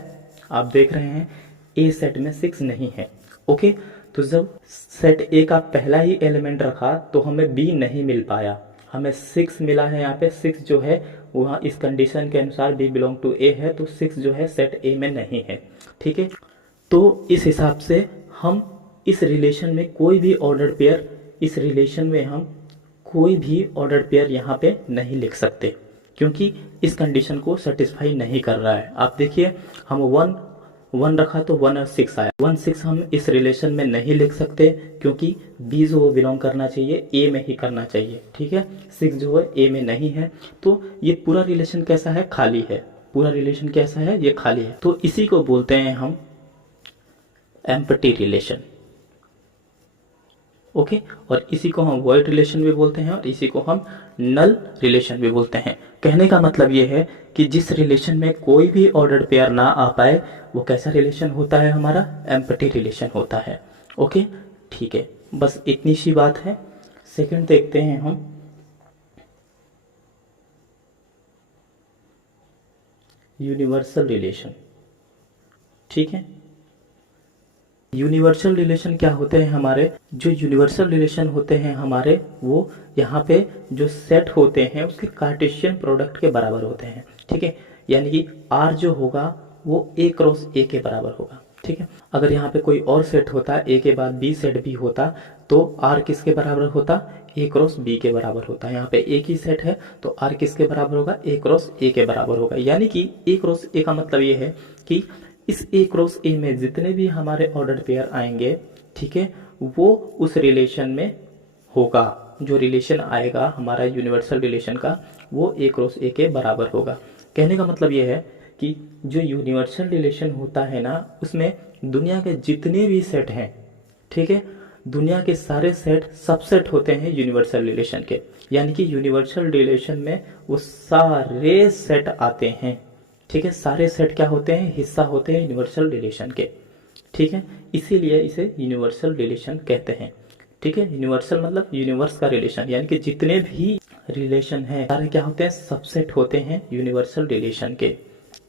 आप देख रहे हैं ए सेट में 6 नहीं है। ओके, तो जब सेट ए का पहला ही एलिमेंट रखा तो हमें बी नहीं मिल पाया, हमें 6 मिला है। यहाँ पे 6 जो है वहाँ इस कंडीशन के अनुसार बी बिलोंग टू ए है, तो 6 जो है सेट ए में नहीं है। ठीक है, तो इस हिसाब से हम इस रिलेशन में कोई भी ऑर्डर्ड पेयर, इस रिलेशन में हम कोई भी ऑर्डर्ड पेयर यहाँ पे नहीं लिख सकते, क्योंकि इस कंडीशन को सेटिस्फाई नहीं कर रहा है। आप देखिए हम 1 रखा तो 1 और 6 आया, 1 6 हम इस रिलेशन में नहीं लिख सकते, क्योंकि बी जो बिलोंग करना चाहिए ए में ही करना चाहिए। ठीक है, 6 जो है ए में नहीं है, तो ये पूरा रिलेशन कैसा है, खाली है। पूरा रिलेशन कैसा है, ये खाली है। तो इसी को बोलते हैं हम एम्प्टी रिलेशन। ओके, और इसी को हम वॉइड रिलेशन भी बोलते हैं और इसी को हम नल रिलेशन भी बोलते हैं। कहने का मतलब ये है कि जिस रिलेशन में कोई भी ऑर्डर्ड पेयर ना आ पाए वो कैसा रिलेशन होता है, हमारा एम्प्टी रिलेशन होता है। ओके, ठीक है, बस इतनी सी बात है। सेकंड देखते हैं हम, यूनिवर्सल रिलेशन। ठीक है, यूनिवर्सल रिलेशन क्या होते हैं हमारे, जो यूनिवर्सल रिलेशन होते हैं हमारे वो यहाँ पे जो सेट होते हैं उसके कार्टेशियन प्रोडक्ट के बराबर होते हैं। ठीक है, यानी कि आर जो होगा वो ए क्रॉस ए के बराबर होगा। ठीक है, अगर यहाँ पे कोई और सेट होता, ए के बाद बी सेट भी होता, तो आर किसके बराबर होता, ए क्रॉस बी के बराबर होता है। यहाँ पे एक ही सेट है तो आर किसके बराबर होगा, ए क्रॉस ए के बराबर होगा। यानी कि ए क्रॉस ए का मतलब ये है कि इस ए क्रॉस ए में जितने भी हमारे ऑर्डर पेयर आएंगे, ठीक है, वो उस रिलेशन में होगा। जो रिलेशन आएगा हमारा यूनिवर्सल रिलेशन का वो ए क्रॉस ए के बराबर होगा। कहने का मतलब ये है कि जो यूनिवर्सल रिलेशन होता है ना, उसमें दुनिया के जितने भी सेट हैं, ठीक है, दुनिया के सारे सेट सबसेट होते हैं यूनिवर्सल रिलेशन के। यानी कि यूनिवर्सल रिलेशन में वो सारे सेट आते हैं। ठीक है, सारे सेट क्या होते हैं, हिस्सा होते हैं यूनिवर्सल रिलेशन के। ठीक है, इसीलिए इसे यूनिवर्सल रिलेशन कहते हैं। ठीक है, यूनिवर्सल मतलब यूनिवर्स का रिलेशन, यानी कि जितने भी रिलेशन है सारे क्या होते हैं, सबसेट होते हैं यूनिवर्सल रिलेशन के।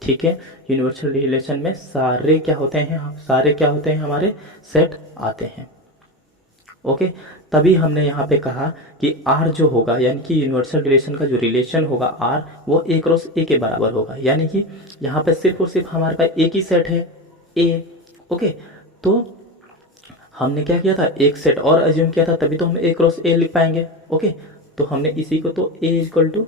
ठीक है, यूनिवर्सल रिलेशन में सारे क्या होते हैं, सारे क्या होते हैं, हमारे सेट आते हैं। ओके, तभी हमने यहाँ पे कहा कि आर जो होगा, यानी कि यूनिवर्सल रिलेशन का जो रिलेशन होगा आर, वो ए क्रॉस ए के बराबर होगा। यानी कि यहाँ पे सिर्फ और सिर्फ हमारे पास एक ही सेट है, ए। ओके, तो हमने क्या किया था, एक सेट और अज्यूम किया था, तभी तो हम ए क्रॉस ए लिख पाएंगे। ओके, तो हमने इसी को तो ए इक्वल टू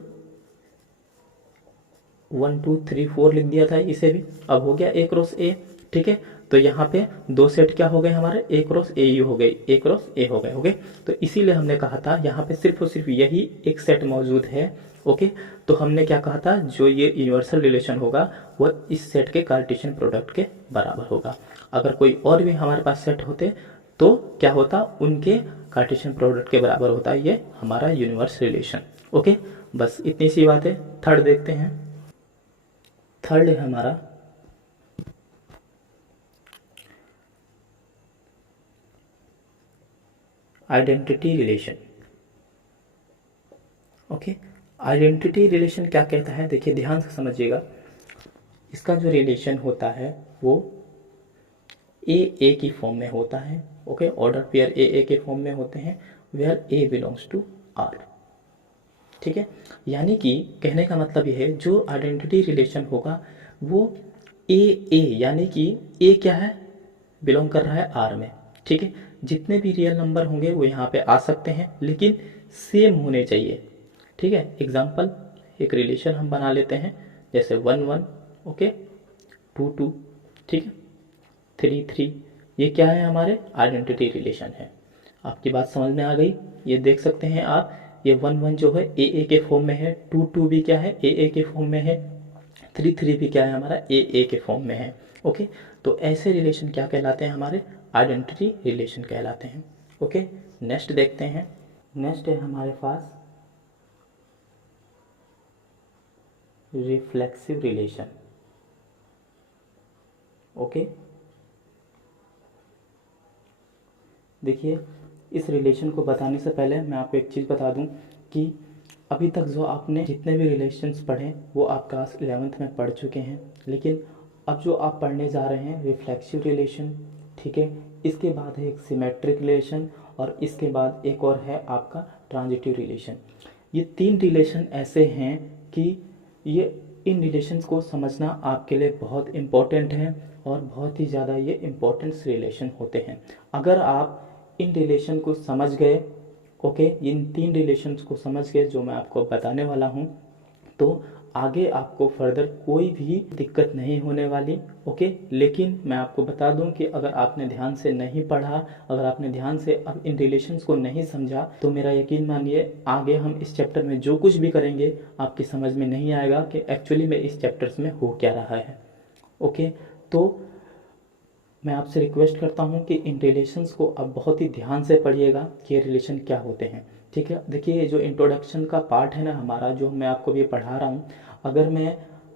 1 2 3 4 लिख दिया था, इसे भी अब हो गया ए क्रॉस ए। ठीक है, तो यहाँ पे दो सेट क्या हो गए हमारे, ए क्रॉस ए यू हो गए, ए क्रॉस ए हो गए। ओके, तो इसीलिए हमने कहा था यहाँ पे सिर्फ और सिर्फ यही एक सेट मौजूद है। ओके, तो हमने क्या कहा था, जो ये यूनिवर्सल रिलेशन होगा वो इस सेट के कार्टेशियन प्रोडक्ट के बराबर होगा। अगर कोई और भी हमारे पास सेट होते तो क्या होता, उनके कार्टेशियन प्रोडक्ट के बराबर होता है ये हमारा यूनिवर्स रिलेशन। ओके, बस इतनी सी बात है। थर्ड देखते हैं। थर्ड है हमारा identity relation. Okay, identity relation क्या कहता है, देखिए ध्यान से समझिएगा। इसका जो रिलेशन होता है वो ए की फॉर्म में होता है। ओके, ऑर्डर पेयर ए के फॉर्म में होते हैं, where A belongs to R. ठीक है, यानी कि कहने का मतलब यह है, जो आइडेंटिटी रिलेशन होगा वो ए यानी कि ए क्या है, बिलोंग कर रहा है आर में। ठीक है, जितने भी रियल नंबर होंगे वो यहाँ पे आ सकते हैं, लेकिन सेम होने चाहिए। ठीक है, एग्जाम्पल एक रिलेशन हम बना लेते हैं, जैसे 1 1, ओके, 2 2, ठीक है, 3 3। ये क्या है, हमारे आइडेंटिटी रिलेशन है। आपकी बात समझ में आ गई। ये देख सकते हैं आप, ये 1 1 जो है ए के फॉर्म में है, 2 2 भी क्या है, ए के फॉर्म में है, 3 3 भी क्या है हमारा, ए के फॉर्म में है। ओके, तो ऐसे रिलेशन क्या कहलाते हैं, हमारे आइडेंटिटी रिलेशन कहलाते हैं। ओके, नेक्स्ट देखते हैं। नेक्स्ट है हमारे पास रिफ्लेक्सिव रिलेशन। ओके, देखिए इस रिलेशन को बताने से पहले मैं आपको एक चीज़ बता दूं कि अभी तक जो आपने जितने भी रिलेशंस पढ़े वो आप क्लास 11th में पढ़ चुके हैं, लेकिन अब जो आप पढ़ने जा रहे हैं रिफ्लेक्सिव रिलेशन, ठीक है, इसके बाद है एक सिमेट्रिक रिलेशन, और इसके बाद एक और है आपका ट्रांजिटिव रिलेशन। ये तीन रिलेशन ऐसे हैं कि ये इन रिलेशंस को समझना आपके लिए बहुत इम्पोर्टेंट है, और बहुत ही ज़्यादा ये इम्पोर्टेंट रिलेशन होते हैं। अगर आप इन रिलेशन को समझ गए, ओके, इन तीन रिलेशंस को समझ गए जो मैं आपको बताने वाला हूँ, तो आगे आपको फर्दर कोई भी दिक्कत नहीं होने वाली। ओके, लेकिन मैं आपको बता दूं कि अगर आपने ध्यान से नहीं पढ़ा, अगर आपने ध्यान से अब इन रिलेशंस को नहीं समझा, तो मेरा यकीन मानिए आगे हम इस चैप्टर में जो कुछ भी करेंगे आपकी समझ में नहीं आएगा कि एक्चुअली में इस चैप्टर्स में हो क्या रहा है। ओके, तो मैं आपसे रिक्वेस्ट करता हूं कि इन रिलेशंस को आप बहुत ही ध्यान से पढ़िएगा कि ये रिलेशन क्या होते हैं। ठीक है, देखिए जो इंट्रोडक्शन का पार्ट है ना हमारा, जो मैं आपको भी पढ़ा रहा हूँ,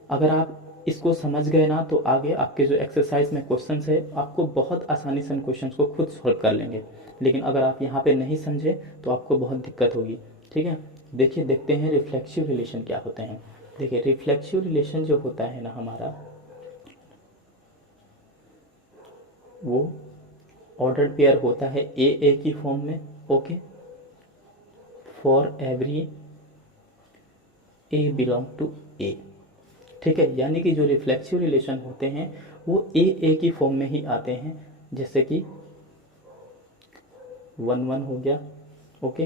अगर आप इसको समझ गए ना, तो आगे आपके जो एक्सरसाइज में क्वेश्चंस है आपको बहुत आसानी से उन क्वेश्चंस को खुद सॉल्व कर लेंगे। लेकिन अगर आप यहाँ पे नहीं समझे तो आपको बहुत दिक्कत होगी। ठीक है, देखिए देखते हैं रिफ्लेक्सिव रिलेशन क्या होते हैं। देखिए रिफ्लेक्सिव रिलेशन जो होता है ना हमारा, वो ऑर्डर्ड पेयर होता है ए की फॉर्म में। Okay, for every A belong to A. ठीक है, यानी कि जो रिफ्लेक्सिव रिलेशन होते हैं वो ए की फॉर्म में ही आते हैं, जैसे कि 1 1 हो गया, ओके,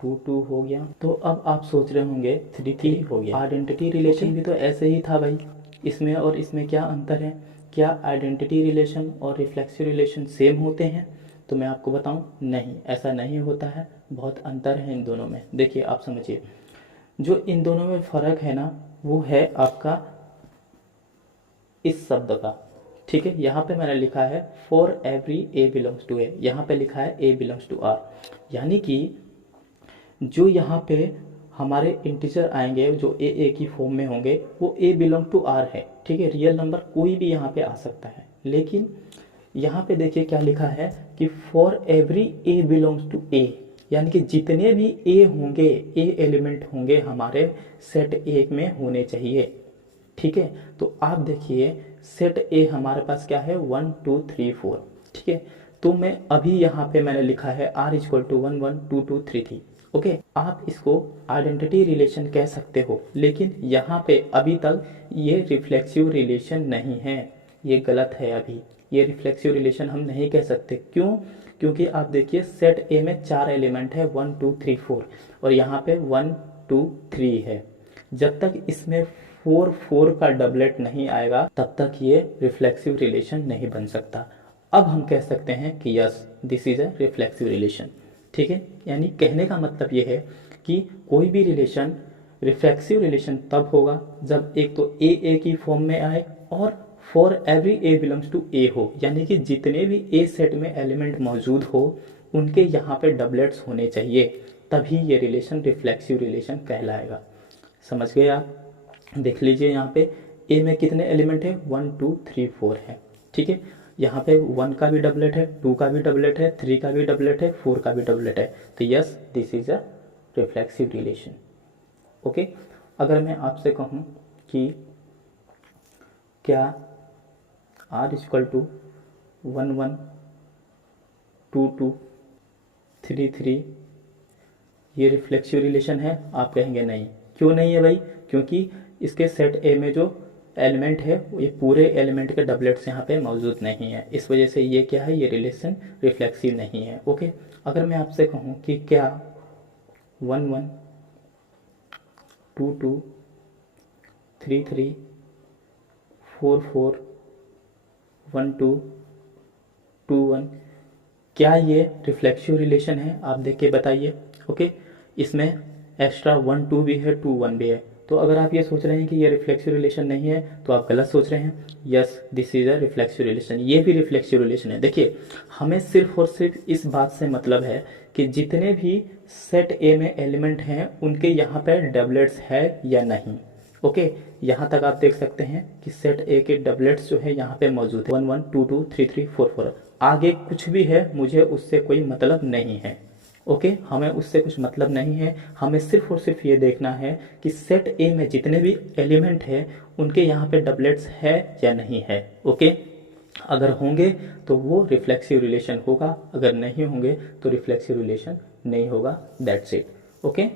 2 2 हो गया। तो अब आप सोच रहे होंगे 3 3 हो गया। आइडेंटिटी रिलेशन भी तो ऐसे ही था भाई, इसमें और इसमें क्या अंतर है? क्या आइडेंटिटी रिलेशन और रिफ्लेक्सिव रिलेशन सेम होते हैं? तो मैं आपको बताऊं, नहीं, ऐसा नहीं होता है, बहुत अंतर है इन दोनों में। देखिए आप समझिए, जो इन दोनों में फ़र्क है ना, वो है आपका इस शब्द का। ठीक है, यहाँ पे मैंने लिखा है for every A belongs to A, यहाँ पे लिखा है ए बिलोंग्स टू आर। यानी कि जो यहाँ पे हमारे इंटीजर आएंगे जो ए की फॉर्म में होंगे वो ए बिलोंग टू आर है। ठीक है, रियल नंबर कोई भी यहाँ पे आ सकता है, लेकिन यहाँ पे देखिए क्या लिखा है कि for every A belongs to A, यानी कि जितने भी ए होंगे, ए एलिमेंट होंगे हमारे सेट ए में होने चाहिए। ठीक है, तो आप देखिए सेट ए हमारे पास क्या है 1 2 3 4। ठीक है, तो मैं अभी यहाँ पे मैंने लिखा है r इक्वल टू 1 1 2 2 3 3। ओके, आप इसको आइडेंटिटी रिलेशन कह सकते हो, लेकिन यहाँ पे अभी तक ये रिफ्लेक्सिव रिलेशन नहीं है, ये गलत है। अभी ये रिफ्लेक्सिव रिलेशन हम नहीं कह सकते। क्यों? क्योंकि आप देखिए सेट ए में 4 एलिमेंट है 1 2 3 4 और यहाँ पे 1 2 3 है। जब तक इसमें 4 4 का डबलेट नहीं आएगा तब तक ये रिफ्लेक्सिव रिलेशन नहीं बन सकता। अब हम कह सकते हैं कि yes this is a reflexive relation. ठीक है, यानी कहने का मतलब ये है कि कोई भी रिलेशन रिफ्लेक्सिव रिलेशन तब होगा जब एक तो ए की फॉर्म में आए और for every A belongs to A हो, यानी कि जितने भी ए सेट में एलिमेंट मौजूद हो उनके यहाँ पे डबलेट्स होने चाहिए, तभी ये रिलेशन रिफ्लेक्सिव रिलेशन कहलाएगा। समझ गए आप? देख लीजिए यहाँ पे ए में कितने एलिमेंट है 1 2 3 4 है। ठीक है, यहाँ पे 1 का भी डबलेट है, 2 का भी डबलेट है, 3 का भी डबलेट है, 4 का भी डबलेट है। तो yes this is a reflexive relation. Okay, अगर मैं आपसे कहूँ कि क्या r इक्वल टू 1 1 2 2 3 3 ये रिफ्लेक्सिव रिलेशन है, आप कहेंगे नहीं। क्यों नहीं है भाई? क्योंकि इसके सेट ए में जो एलिमेंट है ये पूरे एलिमेंट के डबलेट्स यहाँ पे मौजूद नहीं है, इस वजह से ये क्या है, ये रिलेशन रिफ्लेक्सिव नहीं है। ओके, अगर मैं आपसे कहूँ कि क्या 1 1 2 2 3 3 4 4 1 2 2 1 क्या ये रिफ्लेक्सिव रिलेशन है? आप देख के बताइए। ओके, इसमें एक्स्ट्रा 1 2 भी है, 2 1 भी है। तो अगर आप ये सोच रहे हैं कि ये रिफ्लेक्सिव रिलेशन नहीं है तो आप गलत सोच रहे हैं। Yes this is a reflexive relation, ये भी रिफ्लेक्सिव रिलेशन है। देखिए हमें सिर्फ और सिर्फ इस बात से मतलब है कि जितने भी सेट ए में एलिमेंट हैं उनके यहाँ पे डबलेट्स है या नहीं। ओके, यहाँ तक आप देख सकते हैं कि सेट ए के डबलेट्स जो है यहाँ पे मौजूद है 1 1 2 2 3 3 4 4। आगे कुछ भी है मुझे उससे कोई मतलब नहीं है। ओके, हमें उससे कुछ मतलब नहीं है, हमें सिर्फ और सिर्फ ये देखना है कि सेट ए में जितने भी एलिमेंट है उनके यहाँ पे डबलेट्स है या नहीं है। ओके, अगर होंगे तो वो रिफ्लेक्सिव रिलेशन होगा, अगर नहीं होंगे तो रिफ्लेक्सिव रिलेशन नहीं होगा। That's it. ओके,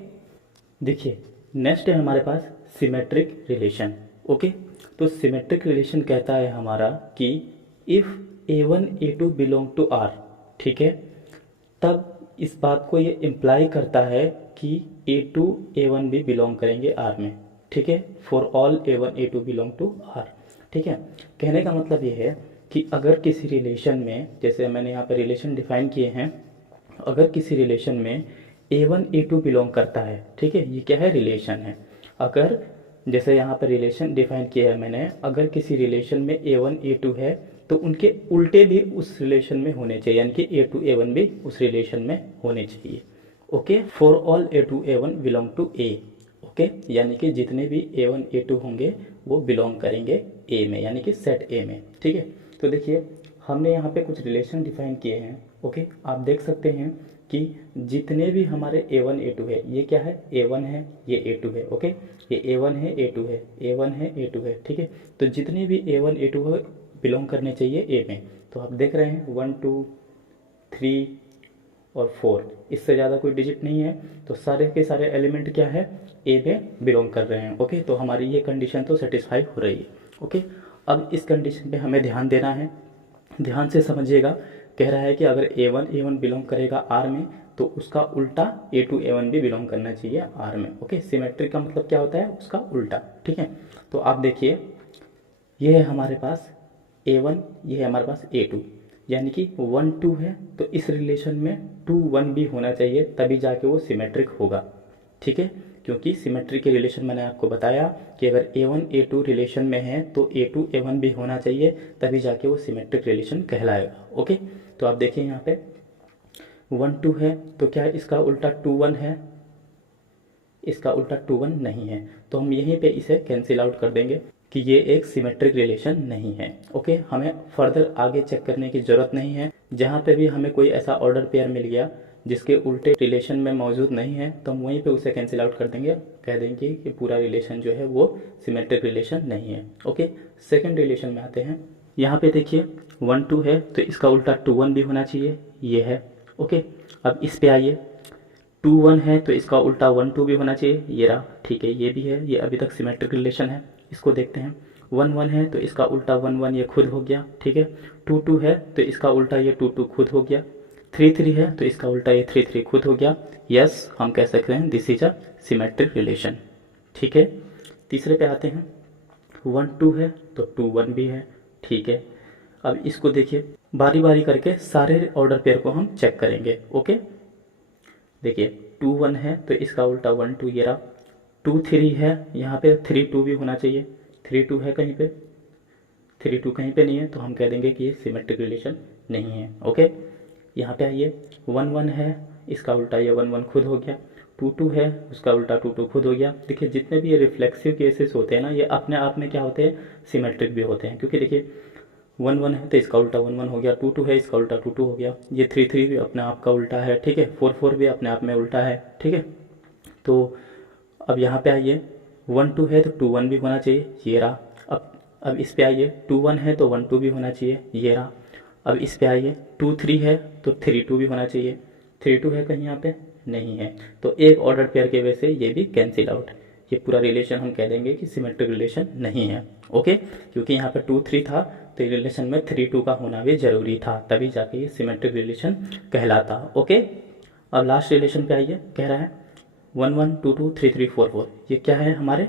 देखिए नेक्स्ट है हमारे पास सिमेट्रिक रिलेशन। ओके, तो सिमेट्रिक रिलेशन कहता है हमारा कि if a1 a2 belong to r, ठीक है, तब इस बात को ये इम्प्लाई करता है कि a2 a1 भी बिलोंग करेंगे r में। ठीक है, for all a1 a2 belong to r। ठीक है, कहने का मतलब ये है कि अगर किसी रिलेशन में, जैसे मैंने यहाँ पे रिलेशन डिफाइन किए हैं, अगर किसी रिलेशन में a1 a2 बिलोंग करता है, ठीक है, ये क्या है, रिलेशन है। अगर जैसे यहाँ पर रिलेशन डिफाइन किया है मैंने, अगर किसी रिलेशन में a1 a2 है तो उनके उल्टे भी उस रिलेशन में होने चाहिए, यानी कि a2 a1 भी उस रिलेशन में होने चाहिए। Okay, for all a2 a1 belong to a। Okay, यानी कि जितने भी a1 a2 होंगे वो बिलोंग करेंगे a में, यानी कि सेट a में। ठीक है, तो देखिए हमने यहाँ पे कुछ रिलेशन डिफाइन किए हैं। ओके, आप देख सकते हैं कि जितने भी हमारे a1 a2 है, ये क्या है, a1 है, ये a2 है। ओके, ये a1 है, a2 है, a1 है, a2 है। ठीक है, तो जितने भी a1 a2 है बिलोंग करने चाहिए a में। तो आप देख रहे हैं 1 2 3 और 4, इससे ज़्यादा कोई डिजिट नहीं है, तो सारे के सारे एलिमेंट क्या है, a में बिलोंग कर रहे हैं। ओके, तो हमारी ये कंडीशन तो सेटिस्फाई हो रही है। ओके, अब इस कंडीशन पे हमें ध्यान देना है, ध्यान से समझिएगा। कह रहा है कि अगर a1 a1 बिलोंग करेगा r में तो उसका उल्टा a2 a1 भी बिलोंग करना चाहिए r में। ओके, सिमेट्रिक का मतलब क्या होता है, उसका उल्टा। ठीक है, तो आप देखिए ये है हमारे पास a1, ये है हमारे पास a2, यानी कि 1 2 है तो इस रिलेशन में 2 1 भी होना चाहिए, तभी जाके वो सिमेट्रिक होगा। ठीक है, क्योंकि सिमेट्रिक के रिलेशन मैंने आपको बताया कि अगर a1 a2 रिलेशन में है तो a2 a1 भी होना चाहिए, तभी जाके वो सिमेट्रिक रिलेशन कहलाएगा। ओके, तो आप देखिए यहाँ पे 1 2 है तो क्या इसका उल्टा 2 1 है, इसका उल्टा 2 1 नहीं है, तो हम यहीं पे इसे कैंसिल आउट कर देंगे कि ये एक सिमेट्रिक रिलेशन नहीं है। ओके, हमें फर्दर आगे चेक करने की ज़रूरत नहीं है। जहाँ पे भी हमें कोई ऐसा ऑर्डर पेयर मिल गया जिसके उल्टे रिलेशन में मौजूद नहीं है तो हम वहीं पे उसे कैंसिल आउट कर देंगे, कह देंगे कि पूरा रिलेशन जो है वो सिमेट्रिक रिलेशन नहीं है। ओके, सेकंड रिलेशन में आते हैं। यहाँ पे देखिए 1 2 है तो इसका उल्टा 2 1 भी होना चाहिए, ये है। ओके, अब इस पे आइए, 2 1 है तो इसका उल्टा 1 2 भी होना चाहिए, ये रहा। ठीक है, ये भी है, ये अभी तक सिमेट्रिक रिलेशन है। इसको देखते हैं, 1 1 है तो इसका उल्टा 1 1 ये खुद हो गया। ठीक है, 2 2 है तो इसका उल्टा ये 2 2 खुद हो गया। 3 3 है तो इसका उल्टा ये 3 3 खुद हो गया। यस, हम कह सकते हैं this is a symmetric relation. ठीक है, तीसरे पे आते हैं, 1 2 है तो 2 1 भी है। ठीक है, अब इसको देखिए, बारी बारी करके सारे ऑर्डर पेयर को हम चेक करेंगे। ओके, देखिए 2 1 है तो इसका उल्टा 1 2 ये रहा। 2 3 है, यहाँ पे 3 2 भी होना चाहिए। 3 2 है कहीं पे, 3 2 कहीं पे नहीं है तो हम कह देंगे कि ये सिमेट्रिक रिलेशन नहीं है। ओके, यहाँ पे आइए, 1 1 है, इसका उल्टा ये 1 1 खुद हो गया। 2 2 है, उसका उल्टा 2 2 खुद हो गया। देखिए जितने भी ये रिफ्लेक्सिव केसेस होते हैं ना, ये अपने आप में क्या होते हैं, सिमेट्रिक भी होते हैं। क्योंकि देखिए 1 1 है तो इसका उल्टा 1 1 हो गया, 2 2 है इसका उल्टा 2 2 हो गया, ये 3 3 भी अपने आप का उल्टा है। ठीक है, 4 4 भी अपने आप में उल्टा है। ठीक है, तो अब यहाँ पे आइए, 1 2 है तो 2 1 भी होना चाहिए, ये रहा। अब इस पे आइए, 2 1 है तो 1 2 भी होना चाहिए, ये रहा। अब इस पे आइए, 2 3 है तो 3 2 भी होना चाहिए। 3 2 है कहीं यहाँ पे, नहीं है, तो एक ऑर्डर पेयर के वजह से ये भी कैंसिल आउट। ये पूरा रिलेशन हम कह देंगे कि सिमेट्रिक रिलेशन नहीं है। ओके, क्योंकि यहाँ पे 2 3 था तो रिलेशन में 3 2 का होना भी जरूरी था, तभी जाके ये सिमेट्रिक रिलेशन कहलाता। ओके, अब लास्ट रिलेशन पे आइए, कह रहा है 1 1 2 2 3 3 4 4, ये क्या है हमारे,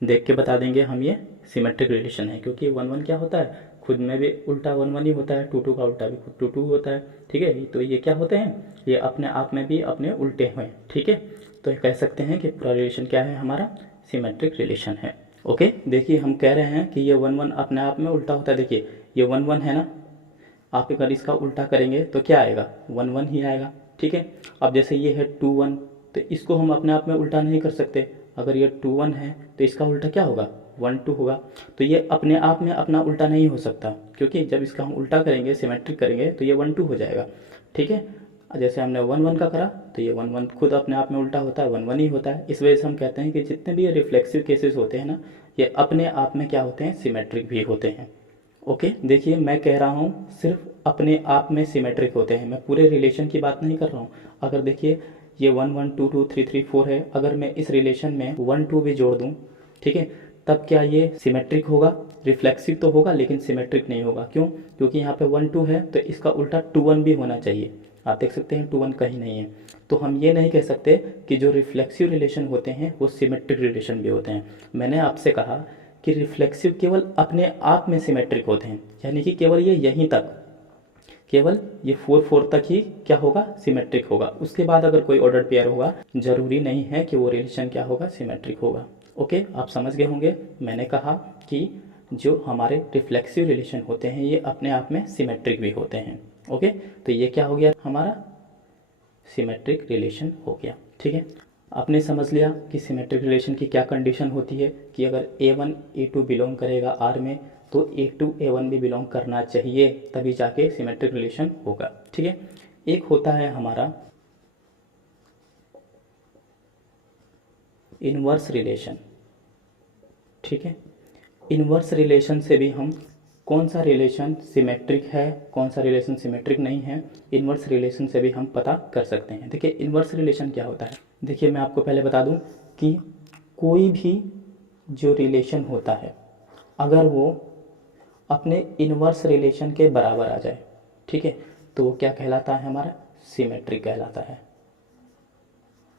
देख के बता देंगे हम ये सिमेट्रिक रिलेशन है। क्योंकि 1 1 क्या होता है, खुद में भी उल्टा 1 1 ही होता है, 2 2 का उल्टा भी खुद 2 2 होता है। ठीक है, तो ये क्या होते हैं, ये अपने आप में भी अपने उल्टे हुए। ठीक है, तो कह सकते हैं कि पूरा रिलेशन क्या है हमारा, सिमेट्रिक रिलेशन है। ओके, देखिए हम कह रहे हैं कि ये 1 1 अपने आप में उल्टा होता है। देखिए ये 1 1 है ना, आप अगर इसका उल्टा करेंगे तो क्या आएगा, 1 1 ही आएगा। ठीक है, अब जैसे ये है 2 1 तो इसको हम अपने आप में उल्टा नहीं कर सकते। अगर ये 2 1 है तो इसका उल्टा क्या होगा, 1 2 होगा। तो ये अपने आप में अपना उल्टा नहीं हो सकता, क्योंकि जब इसका हम उल्टा करेंगे, सिमेट्रिक करेंगे, तो ये 1 2 हो जाएगा। ठीक है, जैसे हमने 1 1 का करा तो ये 1 1 खुद अपने आप में उल्टा होता है, 1 1 ही होता है। इस वजह से हम कहते हैं कि जितने भी ये रिफ्लेक्सिव केसेस होते हैं ना, ये अपने आप में क्या होते हैं, सिमेट्रिक भी होते हैं। ओके, देखिए मैं कह रहा हूँ सिर्फ अपने आप में सिमेट्रिक होते हैं, मैं पूरे रिलेशन की बात नहीं कर रहा हूँ। अगर देखिए ये 1 1 2 2 3 3 4 है, अगर मैं इस रिलेशन में 1 2 भी जोड़ दूँ, ठीक है, तब क्या ये सिमेट्रिक होगा, रिफ्लेक्सिव तो होगा लेकिन सिमेट्रिक नहीं होगा। क्यों, क्योंकि यहाँ पे 1 2 है तो इसका उल्टा 2 1 भी होना चाहिए। आप देख सकते हैं 2 1 कहीं नहीं है, तो हम ये नहीं कह सकते कि जो रिफ्लेक्सिव रिलेशन होते हैं वो सिमेट्रिक रिलेशन भी होते हैं। मैंने आपसे कहा कि रिफ्लेक्सिव केवल अपने आप में सिमेट्रिक होते हैं, यानी कि केवल ये यहीं तक, केवल ये 4 4 तक ही क्या होगा, सिमेट्रिक होगा। उसके बाद अगर कोई ऑर्डर पेयर होगा, जरूरी नहीं है कि वो रिलेशन क्या होगा, सिमेट्रिक होगा। ओके, आप समझ गए होंगे, मैंने कहा कि जो हमारे रिफ्लेक्सिव रिलेशन होते हैं ये अपने आप में सिमेट्रिक भी होते हैं। ओके, तो ये क्या हो गया हमारा, सिमेट्रिक रिलेशन हो गया। ठीक है, आपने समझ लिया कि सिमेट्रिक रिलेशन की क्या कंडीशन होती है, कि अगर A1 A2 बिलोंग करेगा R में तो A2 A1 भी बिलोंग करना चाहिए, तभी जाके सिमेट्रिक रिलेशन होगा। ठीक है, एक होता है हमारा इनवर्स रिलेशन। ठीक है, इनवर्स रिलेशन से भी हम कौन सा रिलेशन सिमेट्रिक है, कौन सा रिलेशन सिमेट्रिक नहीं है, इनवर्स रिलेशन से भी हम पता कर सकते हैं। देखिए इनवर्स रिलेशन क्या होता है, देखिए मैं आपको पहले बता दूं कि कोई भी जो रिलेशन होता है अगर वो अपने इनवर्स रिलेशन के बराबर आ जाए, ठीक है, तो वो क्या कहलाता है हमारा, सिमेट्रिक कहलाता है।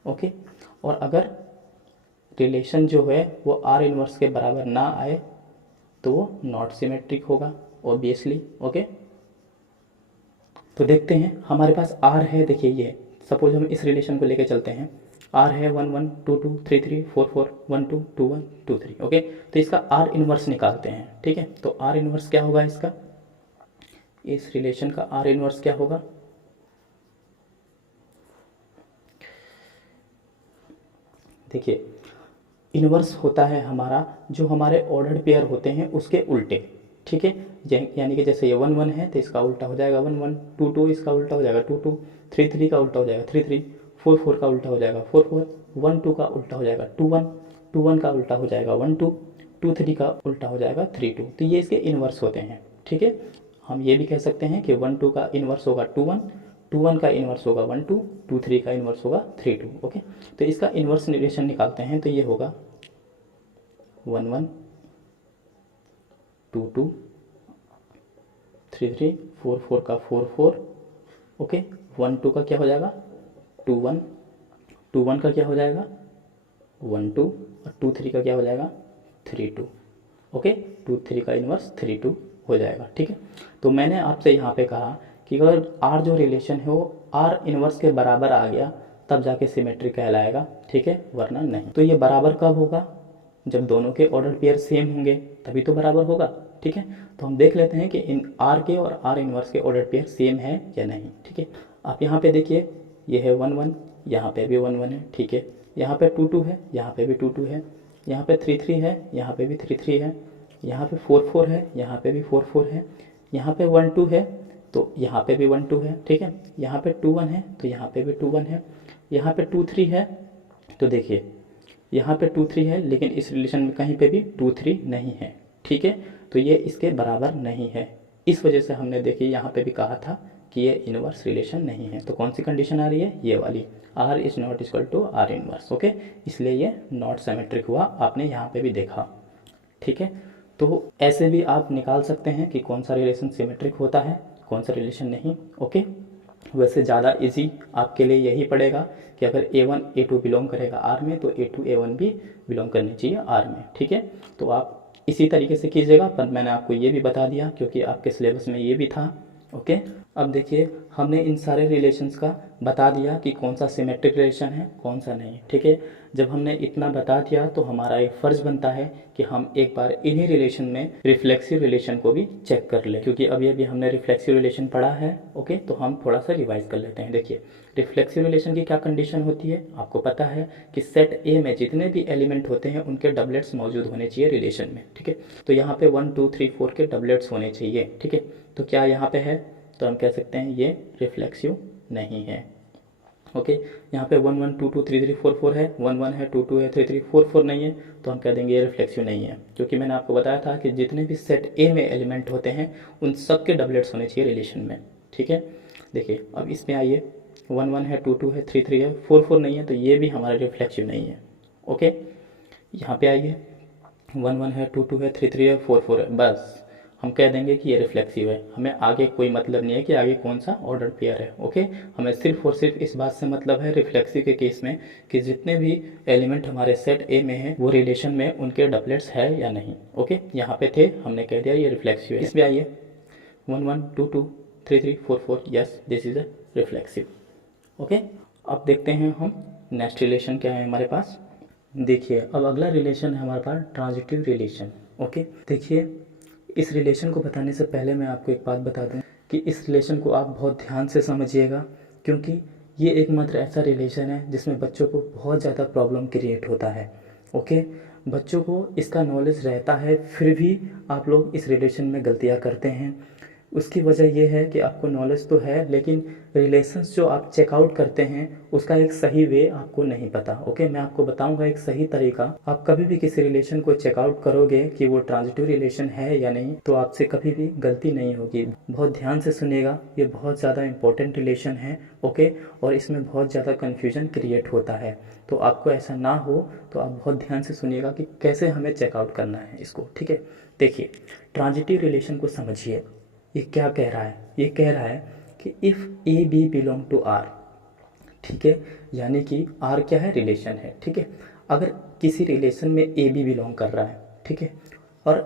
ओके, और अगर रिलेशन जो है वो आर इनवर्स के बराबर ना आए तो वो नॉट सिमेट्रिक होगा ऑब्वियसली। ओके, तो देखते हैं हमारे पास आर है, देखिए ये सपोज हम इस रिलेशन को लेके चलते हैं, आर है 1 1 2 2 3 3 4 4 1 2 2 1 2 3। ओके, तो इसका आर इनवर्स निकालते हैं। ठीक है, तो आर इनवर्स क्या होगा इसका, इस रिलेशन का आर इनवर्स क्या होगा, देखिए इनवर्स होता है हमारा जो हमारे ऑर्डर्ड पेयर होते हैं उसके उल्टे। ठीक है। यानी कि जैसे ये 1 1 है तो इसका उल्टा हो जाएगा 1 1, 2 2 इसका उल्टा हो जाएगा 2 2, 3 3 का उल्टा हो जाएगा 3 3, 4 4 का उल्टा हो जाएगा 4 4, 1 2 का उल्टा हो जाएगा 2 1, 2 1 का उल्टा हो जाएगा 1 2, 2 3 का उल्टा हो जाएगा 3 2। तो ये इसके इन्वर्स होते हैं, ठीक है। हम ये भी कह सकते हैं कि 1 2 का इन्वर्स होगा 2 1, 2 1 का इन्वर्स होगा 1 2, 2 3 का इन्वर्स होगा 3 2। ओके, तो इसका इन्वर्स रिलेशन निकालते हैं तो ये होगा 1 1, 2 2, 3 3, 4 4 का 4 4। ओके, 1 2 का क्या हो जाएगा 2 1, 2 1 का क्या हो जाएगा 1 2, और 2 3 का क्या हो जाएगा 3 2। ओके, 2 3 का इन्वर्स 3 2 हो जाएगा, ठीक है। तो मैंने आपसे यहाँ पे कहा कि अगर आर जो रिलेशन है वो आर इन्वर्स के बराबर आ गया तब जाके सिमेट्री कहलाएगा, ठीक है, वरना नहीं। तो ये बराबर कब होगा, जब दोनों के ऑर्डर पेयर सेम होंगे तभी तो बराबर होगा, ठीक है। तो हम देख लेते हैं कि इन आर के और आर इन्वर्स के ऑर्डर पेयर सेम है या नहीं, ठीक है। आप यहाँ पे देखिए, ये है 1 1, यहाँ पे भी 1 1 है, ठीक है। यहाँ पे 2 2 है, यहाँ पे भी 2 2 है, यहाँ पे 3 3 है, यहाँ पे भी 3 3 है, यहाँ पे 4 4 है, यहाँ पे भी 4 4 है, यहाँ पे 1 2 है तो यहाँ पे भी 1 2 है, ठीक है। यहाँ पे 2 1 है तो यहाँ पे भी 2 1 है, यहाँ पे 2 3 है तो देखिए यहाँ पे 2 3 है, लेकिन इस रिलेशन में कहीं पे भी 2 3 नहीं है, ठीक है। तो ये इसके बराबर नहीं है, इस वजह से हमने देखिए यहाँ पे भी कहा था कि ये इनवर्स रिलेशन नहीं है। तो कौन सी कंडीशन आ रही है, ये वाली, R is not equal to R inverse. Okay, इसलिए ये नॉट सिमेट्रिक हुआ, आपने यहाँ पे भी देखा, ठीक है। तो ऐसे भी आप निकाल सकते हैं कि कौन सा रिलेशन सिमेट्रिक होता है, कौन सा रिलेशन नहीं। ओके, वैसे ज़्यादा इजी आपके लिए यही पड़ेगा कि अगर A1 A2 बिलोंग करेगा R में तो A2 A1 भी बिलोंग करनी चाहिए R में, ठीक है। तो आप इसी तरीके से कीजिएगा, पर मैंने आपको ये भी बता दिया क्योंकि आपके सिलेबस में ये भी था। ओके, अब देखिए हमने इन सारे रिलेशंस का बता दिया कि कौन सा सिमेट्रिक रिलेशन है कौन सा नहीं, ठीक है। जब हमने इतना बता दिया तो हमारा एक फ़र्ज़ बनता है कि हम एक बार इन्हीं रिलेशन में रिफ्लेक्सिव रिलेशन को भी चेक कर लें, क्योंकि अभी अभी हमने रिफ्लेक्सिव रिलेशन पढ़ा है। ओके, तो हम थोड़ा सा रिवाइज कर लेते हैं। देखिए, रिफ्लेक्सिव रिलेशन की क्या कंडीशन होती है, आपको पता है कि सेट ए में जितने भी एलिमेंट होते हैं उनके डबलेट्स मौजूद होने चाहिए रिलेशन में, ठीक है। तो यहाँ पे 1 2 3 4 के डबलेट्स होने चाहिए, ठीक है। तो क्या यहाँ पे है, तो हम कह सकते हैं ये रिफ्लेक्सिव नहीं है। ओके, यहाँ पे 1 1 2 2 3 3 4 4 है, 1 1 है, 2 2 है, 3 3 4 4 नहीं है, तो हम कह देंगे ये रिफ्लेक्सिव नहीं है, क्योंकि मैंने आपको बताया था कि जितने भी सेट ए में एलिमेंट होते हैं उन सब के डबलेट्स होने चाहिए रिलेशन में, ठीक है। देखिए अब इसमें आइए, 1 1 है, 2 2 है, 3 3 है, 4 4 नहीं है, तो ये भी हमारा रिफ्लेक्सिव नहीं है। ओके, यहाँ पे आइए, 1 1 है, 2 2 है, 3 3 है, 4 4 है, बस हम कह देंगे कि ये रिफ्लेक्सिव है। हमें आगे कोई मतलब नहीं है कि आगे कौन सा ऑर्डर पेयर है। ओके, हमें सिर्फ और सिर्फ इस बात से मतलब है रिफ्लेक्सिव के केस में कि जितने भी एलिमेंट हमारे सेट ए में है वो रिलेशन में उनके डबलेट्स है या नहीं। ओके, यहाँ पे थे, हमने कह दिया ये रिफ्लेक्सिव है। इसमें आइए, 1 1 2 2 3 3 4 4, yes this is a reflexive. Okay, अब देखते हैं हम नेक्स्ट रिलेशन क्या है हमारे पास। देखिए अब अगला रिलेशन है हमारे पास ट्रांजिटिव रिलेशन। ओके, देखिए इस रिलेशन को बताने से पहले मैं आपको एक बात बता दूं कि इस रिलेशन को आप बहुत ध्यान से समझिएगा, क्योंकि ये एकमात्र ऐसा रिलेशन है जिसमें बच्चों को बहुत ज़्यादा प्रॉब्लम क्रिएट होता है। ओके, बच्चों को इसका नॉलेज रहता है फिर भी आप लोग इस रिलेशन में गलतियाँ करते हैं। उसकी वजह यह है कि आपको नॉलेज तो है लेकिन रिलेशंस जो आप चेकआउट करते हैं उसका एक सही वे आपको नहीं पता। ओके, मैं आपको बताऊंगा एक सही तरीका। आप कभी भी किसी रिलेशन को चेकआउट करोगे कि वो ट्रांजिटिव रिलेशन है या नहीं, तो आपसे कभी भी गलती नहीं होगी। बहुत ध्यान से सुनिएगा, ये बहुत ज़्यादा इंपॉर्टेंट रिलेशन है। ओके, और इसमें बहुत ज़्यादा कन्फ्यूजन क्रिएट होता है, तो आपको ऐसा ना हो तो आप बहुत ध्यान से सुनिएगा कि कैसे हमें चेकआउट करना है इसको, ठीक है। देखिए ट्रांजिटिव रिलेशन को समझिए, ये क्या कह रहा है, ये कह रहा है कि if A B belong to R, ठीक है, यानी कि आर क्या है, रिलेशन है, ठीक है। अगर किसी रिलेशन में ए बी बिलोंग कर रहा है, ठीक है, और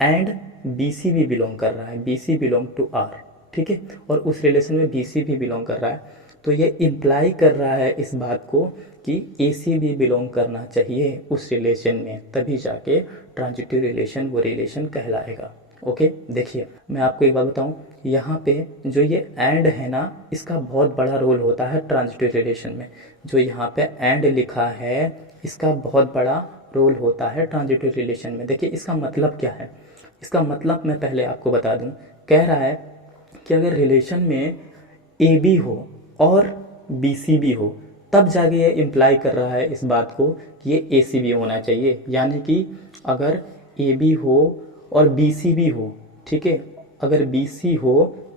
एंड बी सी भी बिलोंग कर रहा है, B C belong to R, ठीक है, और उस रिलेशन में बी सी भी बिलोंग कर रहा है, तो ये इम्प्लाई कर रहा है इस बात को कि ए सी भी बिलोंग करना चाहिए उस रिलेशन में, तभी जाके ट्रांजिटिव रिलेशन वो रिलेशन कहलाएगा। ओके, देखिए मैं आपको एक बात बताऊं, यहाँ पे जो ये एंड है ना, इसका बहुत बड़ा रोल होता है ट्रांजिटिव रिलेशन में। जो यहाँ पे एंड लिखा है इसका बहुत बड़ा रोल होता है ट्रांजिटिव रिलेशन में। देखिए इसका मतलब क्या है, इसका मतलब मैं पहले आपको बता दूं, कह रहा है कि अगर रिलेशन में ए बी हो और बी सी भी हो, तब जाके ये इम्प्लाई कर रहा है इस बात को कि ये ए सी भी होना चाहिए। यानी कि अगर ए बी हो और बी सी भी हो, ठीक है, अगर बी सी हो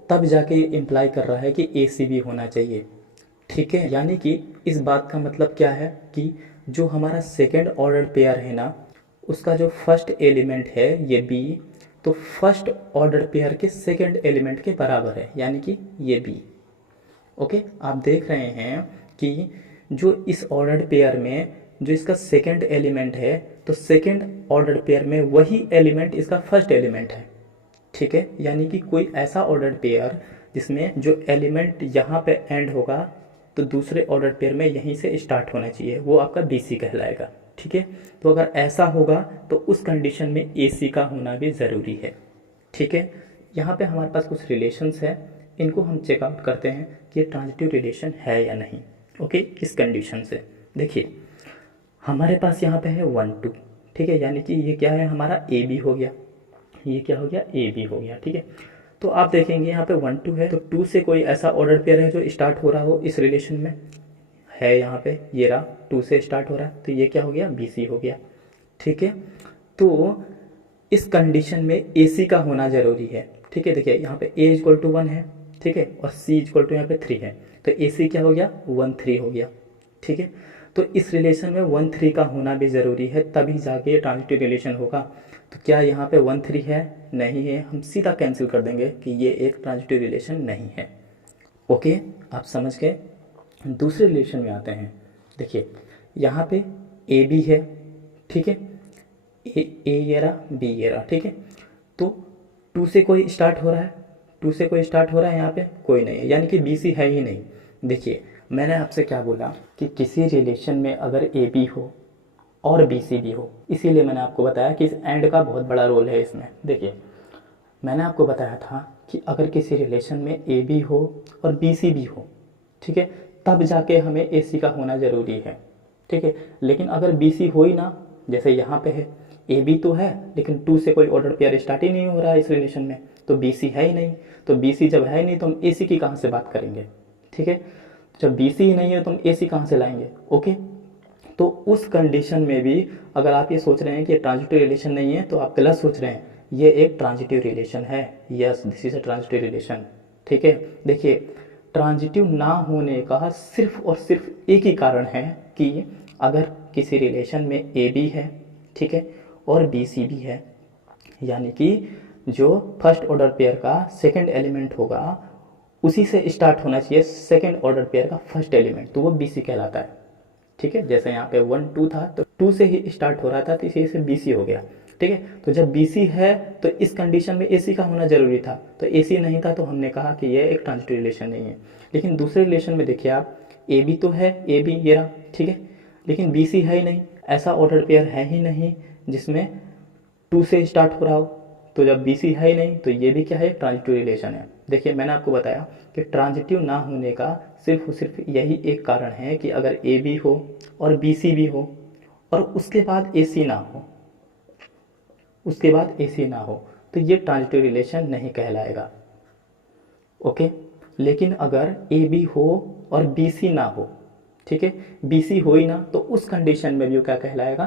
तब जाके ये इम्प्लाई कर रहा है कि ए सी भी होना चाहिए, ठीक है। यानी कि इस बात का मतलब क्या है कि जो हमारा सेकेंड ऑर्डर पेयर है ना, उसका जो फर्स्ट एलिमेंट है ये बी, तो फर्स्ट ऑर्डर पेयर के सेकेंड एलिमेंट के बराबर है, यानी कि ये बी। ओके, आप देख रहे हैं कि जो इस ऑर्डर पेयर में जो इसका सेकेंड एलिमेंट है, तो सेकेंड ऑर्डर पेयर में वही एलिमेंट इसका फर्स्ट एलिमेंट है, ठीक है। यानी कि कोई ऐसा ऑर्डर पेयर जिसमें जो एलिमेंट यहाँ पे एंड होगा तो दूसरे ऑर्डर पेयर में यहीं से स्टार्ट होना चाहिए, वो आपका बी सी कहलाएगा, ठीक है। तो अगर ऐसा होगा तो उस कंडीशन में ए सी का होना भी ज़रूरी है, ठीक है। यहाँ पे हमारे पास कुछ रिलेशंस है, इनको हम चेकआउट करते हैं कि ये ट्रांजिटिव रिलेशन है या नहीं। ओके, इस कंडीशन से देखिए हमारे पास यहाँ पे है 1 2, ठीक है, यानी कि ये क्या है हमारा ए बी हो गया, ये क्या हो गया ए बी हो गया, ठीक है। तो आप देखेंगे यहाँ पे 1 2 है, तो 2 से कोई ऐसा ऑर्डर पेयर है जो स्टार्ट हो रहा हो इस रिलेशन में, है यहाँ पे ये रहा 2 से स्टार्ट हो रहा है, तो ये क्या हो गया बी सी हो गया, ठीक है। तो इस कंडीशन में ए सी का होना जरूरी है, ठीक है। देखिए यहाँ पे ए इक्वल टू 1 है, ठीक है, और सी इक्वल टू यहाँ पे 3 है, तो ए सी क्या हो गया 1 3 हो गया, ठीक है। तो इस रिलेशन में 1 3 का होना भी ज़रूरी है, तभी जाके ट्रांजिटिव रिलेशन होगा। तो क्या यहाँ पे 1 3 है? नहीं है, हम सीधा कैंसिल कर देंगे कि ये एक ट्रांजिटिव रिलेशन नहीं है। ओके, आप समझ गए। दूसरे रिलेशन में आते हैं। देखिए यहाँ पे ए बी है, ठीक है, ए ये रहा, बी ये रहा, ठीक है। तो 2 से कोई स्टार्ट हो रहा है, 2 से कोई स्टार्ट हो रहा है, यहाँ पे कोई नहीं है, यानी कि बी सी है ही नहीं। देखिए मैंने आपसे क्या बोला कि किसी रिलेशन में अगर ए बी हो और बी सी भी हो, इसीलिए मैंने आपको बताया कि इस एंड का बहुत बड़ा रोल है इसमें। देखिए मैंने आपको बताया था कि अगर किसी रिलेशन में ए बी हो और बी सी भी हो, ठीक है, तब जाके हमें ए सी का होना ज़रूरी है, ठीक है। लेकिन अगर बी सी हो ही ना, जैसे यहाँ पे है ए बी तो है लेकिन 2 से कोई ऑर्डर पेयर स्टार्ट ही नहीं हो रहा है इस रिलेशन में, तो बी सी है ही नहीं। तो बी सी जब है ही नहीं तो हम ए सी की कहाँ से बात करेंगे, ठीक है। जब बी सी ही नहीं है तो हम ए सी कहाँ से लाएंगे। ओके, तो उस कंडीशन में भी अगर आप ये सोच रहे हैं कि ये ट्रांजिटिव रिलेशन नहीं है तो आप गलत सोच रहे हैं, ये एक ट्रांजिटिव रिलेशन है। Yes, this is a transitive relation, ठीक है। देखिए ट्रांजिटिव ना होने का सिर्फ और सिर्फ एक ही कारण है कि अगर किसी रिलेशन में ए बी है, ठीक है, और बी सी भी है, यानी कि जो फर्स्ट ऑर्डर पेयर का सेकंड एलिमेंट होगा उसी से स्टार्ट होना चाहिए सेकंड ऑर्डर पेयर का फर्स्ट एलिमेंट, तो वो बी सी कहलाता है, ठीक है। जैसे यहाँ पे 1 2 था तो 2 से ही स्टार्ट हो रहा था तो इसी से बी सी हो गया, ठीक है। तो जब बी सी है तो इस कंडीशन में ए सी का होना जरूरी था, तो ए सी नहीं था तो हमने कहा कि ये एक ट्रांजिटिव रिलेशन नहीं है। लेकिन दूसरे रिलेशन में देखिए आप, ए बी तो है, ए बी ये रहा, ठीक है, लेकिन बी सी है ही नहीं, ऐसा ऑर्डर पेयर है ही नहीं जिसमें 2 से स्टार्ट हो रहा हो। तो जब बी सी है ही नहीं तो ये भी क्या है, ट्रांजिटिव रिलेशन है। देखिए मैंने आपको बताया कि ट्रांजिटिव ना होने का सिर्फ और सिर्फ यही एक कारण है कि अगर ए बी हो और बी सी भी हो और उसके बाद ए सी ना हो, उसके बाद ए सी ना हो, तो ये ट्रांजिटिव रिलेशन नहीं कहलाएगा। ओके, लेकिन अगर ए बी हो और बी सी ना हो, ठीक है, बी सी हो ही ना, तो उस कंडीशन में भी क्या कहलाएगा,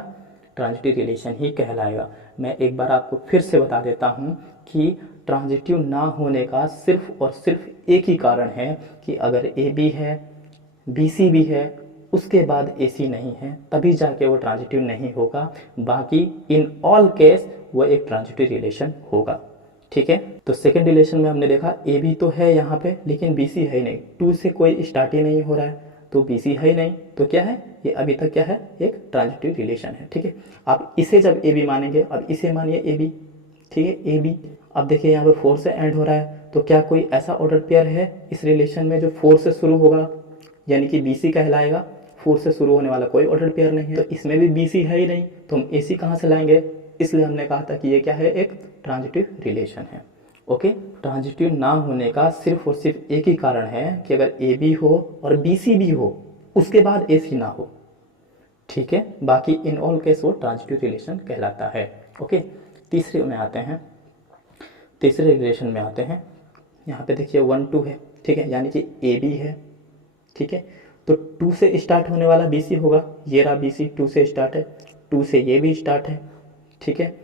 ट्रांजिटिव रिलेशन ही कहलाएगा। मैं एक बार आपको फिर से बता देता हूँ कि ट्रांजिटिव ना होने का सिर्फ और सिर्फ एक ही कारण है कि अगर ए बी है, बी सी भी है, उसके बाद ए सी नहीं है, तभी जाके वो ट्रांजिटिव नहीं होगा। बाकी इन ऑल केस वो एक ट्रांजिटिव रिलेशन होगा, ठीक है। तो सेकेंड रिलेशन में हमने देखा ए बी तो है यहाँ पे लेकिन बी सी है ही नहीं, 2 से कोई स्टार्ट ही नहीं हो रहा है, तो बी सी है ही नहीं, तो क्या है, ये अभी तक क्या है, एक ट्रांजिटिव रिलेशन है, ठीक है। आप इसे जब ए बी मानेंगे, अब इसे मानिए ए बी, ठीक है, ए बी। अब देखिए यहाँ पे 4 से एंड हो रहा है, तो क्या कोई ऐसा ऑर्डर पेयर है इस रिलेशन में जो 4 से शुरू होगा, यानी कि बी सी कहलाएगा। 4 से शुरू होने वाला कोई ऑर्डर पेयर नहीं है, तो इसमें भी बी सी है ही नहीं, तो हम ए सी कहाँ से लाएंगे। इसलिए हमने कहा था कि ये क्या है, एक ट्रांजिटिव रिलेशन है। ओके, ट्रांजिटिव ना होने का सिर्फ और सिर्फ एक ही कारण है कि अगर ए बी हो और बी सी भी हो, उसके बाद ए सी ना हो, ठीक है। बाकी इन ऑल केस वो ट्रांजिटिव रिलेशन कहलाता है। ओके, तीसरे में आते हैं। तीसरे रिलेशन में आते हैं। यहाँ पे देखिए 1 2 है, ठीक है, यानी कि ए बी है, ठीक है। तो 2 से स्टार्ट होने वाला बी सी होगा, ये रहा बी सी, 2 से स्टार्ट है, 2 से ये भी स्टार्ट है, ठीक है।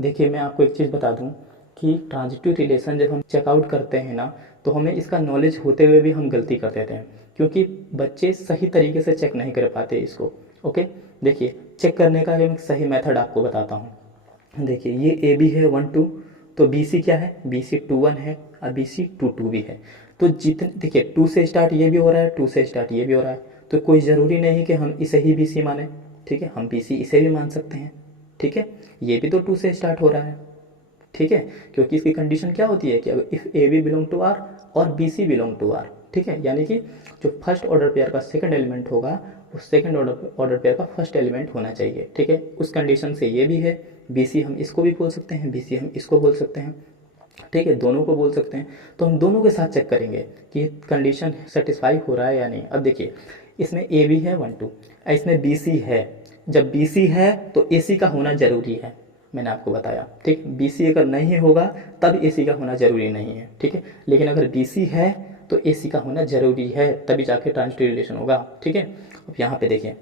देखिए मैं आपको एक चीज़ बता दूं कि ट्रांजिटिव रिलेशन जब हम चेकआउट करते हैं ना, तो हमें इसका नॉलेज होते हुए भी हम गलती कर देते हैं, क्योंकि बच्चे सही तरीके से चेक नहीं कर पाते इसको। ओके, देखिए चेक करने का एक सही मेथड आपको बताता हूँ। देखिए ये ए बी है 1 2, तो बी सी क्या है, बी सी 2 1 है और बी सी 2 2 भी है। तो जितने देखिए 2 से स्टार्ट ये भी हो रहा है, 2 से स्टार्ट ये भी हो रहा है, तो कोई ज़रूरी नहीं कि हम इसे ही बी सी माने, ठीक है, हम बी सी इसे भी मान सकते हैं, ठीक है। ये भी तो 2 से स्टार्ट हो रहा है, ठीक है, क्योंकि इसकी कंडीशन क्या होती है कि अगर if A B belong to R और B C belong to R, ठीक है, यानी कि जो फर्स्ट ऑर्डर पेयर का सेकंड एलिमेंट होगा वो सेकंड ऑर्डर पेयर का फर्स्ट एलिमेंट होना चाहिए, ठीक है। उस कंडीशन से ये भी है, बी सी हम इसको भी बोल सकते हैं, बी सी हम इसको बोल सकते हैं, ठीक है, दोनों को बोल सकते हैं। तो हम दोनों के साथ चेक करेंगे कि कंडीशन सेटिस्फाई हो रहा है या नहीं। अब देखिए इसमें ए बी है 1 2, इसमें बी सी है, जब बी सी है तो ए सी का होना जरूरी है, मैंने आपको बताया, ठीक। बी सी अगर नहीं होगा तब ए सी का होना जरूरी नहीं है, ठीक है, लेकिन अगर बी सी है तो ए सी का होना जरूरी है, तभी जाके ट्रांजिटिव रिलेशन होगा, ठीक है। अब यहाँ पे देखिए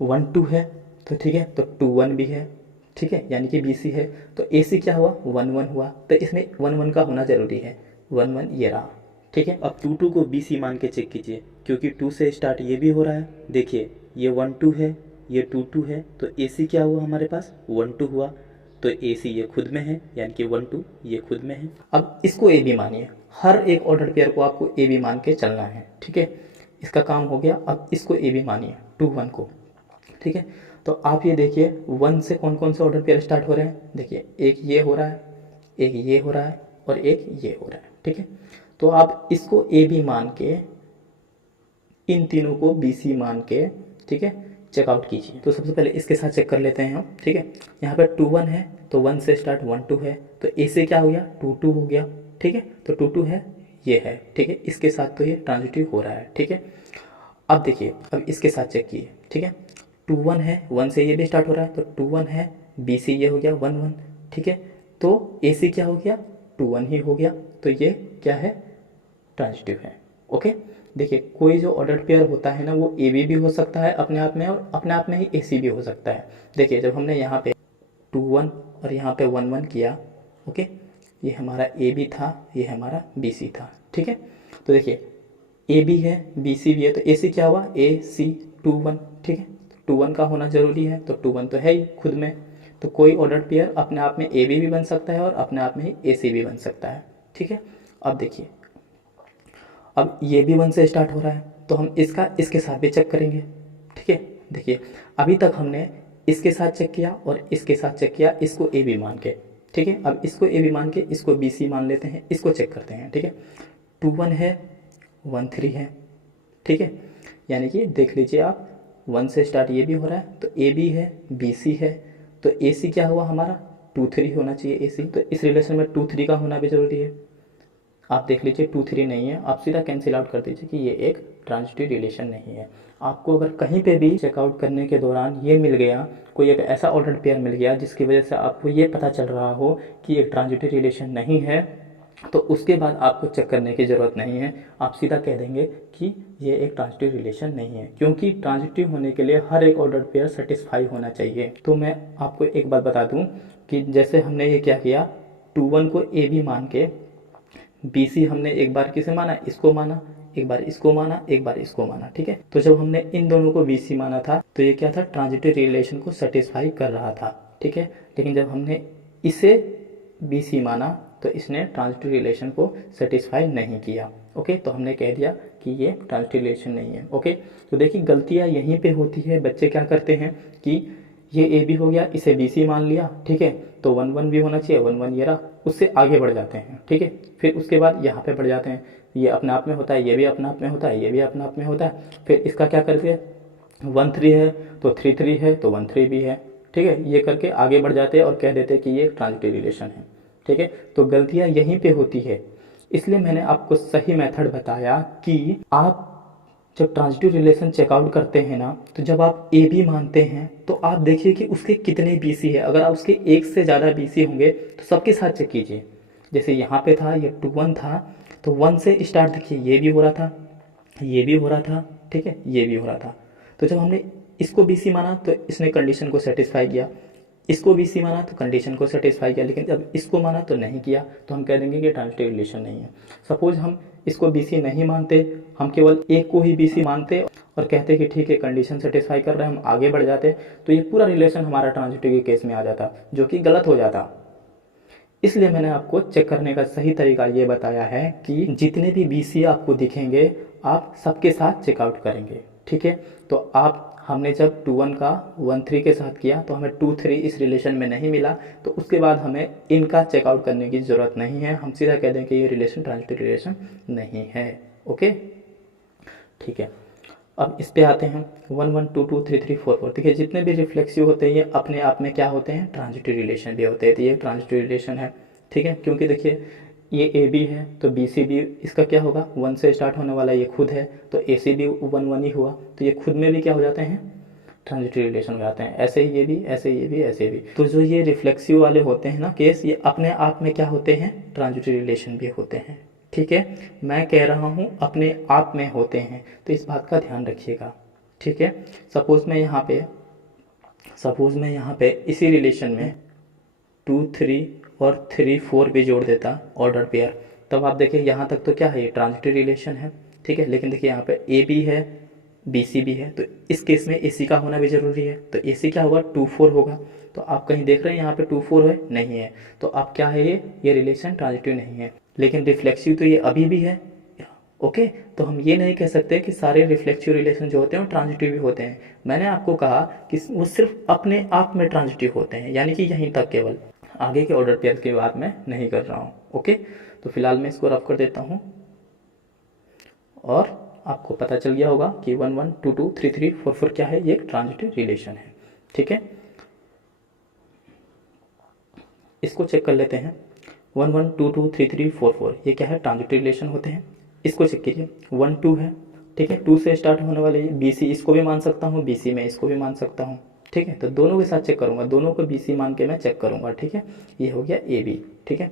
1 2 है, तो ठीक है, तो 2 1 भी है, ठीक है, यानी कि बी सी है, तो ए सी क्या हुआ 1 1 हुआ, तो इसमें 1 1 का होना जरूरी है, 1 1 ये रहा, ठीक है। अब 2 2 को बी सी मान के चेक कीजिए, क्योंकि 2 से स्टार्ट ये भी हो रहा है, देखिए ये 1 2 है, ये 2 2 है, तो ए सी क्या हुआ हमारे पास 1 2 हुआ, तो ए सी ये खुद में है, यानी कि 1 2 ये खुद में है। अब इसको ए बी मानिए, हर एक ऑर्डर पेयर को आपको ए बी मान के चलना है, ठीक है, इसका काम हो गया। अब इसको ए बी मानिए 2 1 को, ठीक है। तो आप ये देखिए 1 से कौन कौन से ऑर्डर पेयर स्टार्ट हो रहे हैं, देखिए एक ये हो रहा है, एक ये हो रहा है और एक ये हो रहा है, ठीक है। तो आप इसको ए बी मान के इन तीनों को बी सी मान के, ठीक है, चेकआउट कीजिए। तो सबसे पहले इसके साथ चेक कर लेते हैं हम, ठीक है। यहाँ पे 2 1 है, तो 1 से स्टार्ट 1 2 है, तो ए से क्या हो गया 2 2 हो गया, ठीक है, तो 2 2 है, ये है, ठीक है, इसके साथ तो ये ट्रांजिटिव हो रहा है, ठीक है। अब देखिए अब इसके साथ चेक किए, ठीक है, 2 1 है, 1 से ये भी स्टार्ट हो रहा है, तो 2 1 है, बी सी ये हो गया 1 1, ठीक है, तो ए सी क्या हो गया 2 1 ही हो गया, तो ये क्या है ट्रांजिटिव है, ओके। देखिए कोई जो ऑर्डर पेयर होता है ना वो ए बी भी हो सकता है अपने आप में, और अपने आप में ही ए सी भी हो सकता है। देखिए जब हमने यहाँ पे 2 1 और यहाँ पे 1 1 किया, ओके, ये हमारा ए बी था, ये हमारा बी सी था, ठीक है। तो देखिए ए बी है, बी सी भी है, तो ए सी क्या हुआ ए सी 2 1, ठीक है, 2 1 का होना जरूरी है, तो 2 1 तो है ही खुद में, तो कोई ऑर्डर पेयर अपने आप में ए बी भी बन सकता है और अपने आप में ही ए सी भी बन सकता है, ठीक है। अब देखिए अब ये भी 1 से स्टार्ट हो रहा है, तो हम इसका इसके साथ भी चेक करेंगे, ठीक है। देखिए अभी तक हमने इसके साथ चेक किया और इसके साथ चेक किया, इसको ए बी मान के, ठीक है। अब इसको ए बी मान के इसको बी सी मान लेते हैं, इसको चेक करते हैं, ठीक है। 2 1 है, 1 3 है, ठीक है, यानी कि देख लीजिए आप 1 से स्टार्ट ये भी हो रहा है, तो ए बी है, बी सी है, तो ए सी क्या हुआ हमारा 2 3 होना चाहिए ए सी, तो इस रिलेशन में 2 3 का होना भी जरूरी है। आप देख लीजिए 2 3 नहीं है, आप सीधा कैंसिल आउट कर दीजिए कि ये एक ट्रांजिटिव रिलेशन नहीं है। आपको अगर कहीं पे भी चेकआउट करने के दौरान ये मिल गया, कोई एक ऐसा ऑर्डर पेयर मिल गया जिसकी वजह से आपको ये पता चल रहा हो कि एक ट्रांजिटिव रिलेशन नहीं है, तो उसके बाद आपको चेक करने की ज़रूरत नहीं है, आप सीधा कह देंगे कि ये एक ट्रांजिटिव रिलेशन नहीं है, क्योंकि ट्रांजिटिव होने के लिए हर एक ऑर्डर पेयर सेटिस्फाई होना चाहिए। तो मैं आपको एक बात बता दूं कि जैसे हमने ये क्या किया, 2 1 को ए बी मान के बी सी हमने एक बार किसे माना, इसको माना, एक बार इसको माना, एक बार इसको माना, ठीक है। तो जब हमने इन दोनों को बी सी माना था तो ये क्या था, ट्रांजिटिव रिलेशन को सेटिस्फाई कर रहा था, ठीक है। लेकिन जब हमने इसे बी सी माना तो इसने ट्रांजिटिव रिलेशन को सेटिस्फाई नहीं किया, ओके। तो हमने कह दिया कि ये ट्रांजिटिव रिलेशन नहीं है, ओके। तो देखिए गलतियाँ यहीं पे होती है, बच्चे क्या करते हैं कि ये ए बी हो गया, इसे बी सी मान लिया, ठीक है, तो 1 1 भी होना चाहिए, 1 1 ये रहा, उससे आगे बढ़ जाते हैं, ठीक है। फिर उसके बाद यहाँ पे बढ़ जाते हैं, ये अपने आप में होता है, ये भी अपने आप में होता है, ये भी अपने आप में होता है, फिर इसका क्या करते हैं 1 3 है तो 3 3 है तो 1 3 भी है, ठीक है। ये करके आगे बढ़ जाते हैं और कह देते हैं कि ये एक ट्रांजिटिव रिलेशन है, ठीक है। तो गलतियाँ यहीं पे होती है, इसलिए मैंने आपको सही मेथड बताया कि आप जब ट्रांजिटिव रिलेशन चेकआउट करते हैं ना, तो जब आप ए बी मानते हैं तो आप देखिए कि उसके कितने बी सी है। अगर आप उसके एक से ज़्यादा बी सी होंगे तो सबके साथ चेक कीजिए, जैसे यहाँ पे था ये 2 1 था, तो 1 से स्टार्ट देखिए ये भी हो रहा था, ये भी हो रहा था, ठीक है, ये भी हो रहा था। तो जब हमने इसको BC माना तो इसने कंडीशन को सेटिस्फाई किया, इसको BC माना तो कंडीशन को सेटिस्फाई किया, लेकिन जब इसको माना तो नहीं किया, तो हम कह देंगे कि ट्रांजिटिव रिलेशन नहीं है। सपोज हम इसको BC नहीं मानते, हम केवल एक को ही BC मानते और कहते कि ठीक है कंडीशन सेटिस्फाई कर रहे हैं, हम आगे बढ़ जाते, तो ये पूरा रिलेशन हमारा ट्रांजिटिव के केस में आ जाता, जो कि गलत हो जाता। इसलिए मैंने आपको चेक करने का सही तरीका ये बताया है कि जितने भी BC आपको दिखेंगे आप सबके साथ चेकआउट करेंगे, ठीक है। तो आप हमने जब 2 1 का 1 3 के साथ किया तो हमें 2 3 इस रिलेशन में नहीं मिला, तो उसके बाद हमें इनका चेकआउट करने की ज़रूरत नहीं है, हम सीधा कह दें कि ये रिलेशन ट्रांजिटिव रिलेशन नहीं है। ओके, ठीक है। अब इस पे आते हैं 1 1 2 2 3 3 4 4। देखिए जितने भी रिफ्लेक्सिव होते हैं ये अपने आप में क्या होते हैं, ट्रांजिटिव रिलेशन भी होते हैं। तो ये ट्रांजिटिव रिलेशन है, ठीक है, क्योंकि देखिए ये AB है तो BC भी इसका क्या होगा, 1 से स्टार्ट होने वाला ये खुद है, तो AC भी 1 1 ही हुआ, तो ये खुद में भी क्या हो जाते हैं, ट्रांजिटिव रिलेशन हो जाते हैं। ऐसे ही ये भी, ऐसे ये भी, ऐसे भी। तो जो ये रिफ्लेक्सिव वाले होते हैं ना केस, ये अपने आप में क्या होते हैं, ट्रांजिटिव रिलेशन भी होते हैं, ठीक है। मैं कह रहा हूँ अपने आप में होते हैं, तो इस बात का ध्यान रखिएगा, ठीक है। सपोज मैं यहाँ पे इसी रिलेशन में 2 3 और 3 4 भी जोड़ देता ऑर्डर पेयर, तब आप देखिए यहाँ तक तो क्या है, ये ट्रांजिटिव रिलेशन है, ठीक है। लेकिन देखिए यहाँ पे AB है, BC भी है, तो इस केस में AC का होना भी जरूरी है, तो AC क्या होगा, 2 4 होगा। तो आप कहीं देख रहे हैं यहाँ पे 2 4 है, नहीं है, तो आप क्या है, ये रिलेशन ट्रांजिटिव नहीं है। लेकिन रिफ्लेक्सिव तो ये अभी भी है, ओके। तो हम ये नहीं कह सकते कि सारे रिफ्लेक्सिव रिलेशन जो होते हैं वो ट्रांजिटिव भी होते हैं। मैंने आपको कहा कि वो सिर्फ अपने आप में ट्रांजिटिव होते हैं, यानी कि यहीं तक केवल, आगे के ऑर्डर पेयर की बात मैं नहीं कर रहा हूँ, ओके। तो फिलहाल मैं इसको रफ कर देता हूँ और आपको पता चल गया होगा कि 1 1 2 2 3 3 4 4 क्या है, ये एक ट्रांजिटिव रिलेशन है, ठीक है। इसको चेक कर लेते हैं, 1 1 2 2 3 3 4 4 ये क्या है, ट्रांजिटिव रिलेशन होते हैं। इसको चेक कीजिए, 1 2 है, ठीक है, 2 से स्टार्ट होने वाले BC इसको भी मान सकता हूँ, BC में इसको भी मान सकता हूँ, ठीक है। तो दोनों के साथ चेक करूंगा, दोनों को BC मान के मैं चेक करूंगा, ठीक है। ये हो गया AB, ठीक है।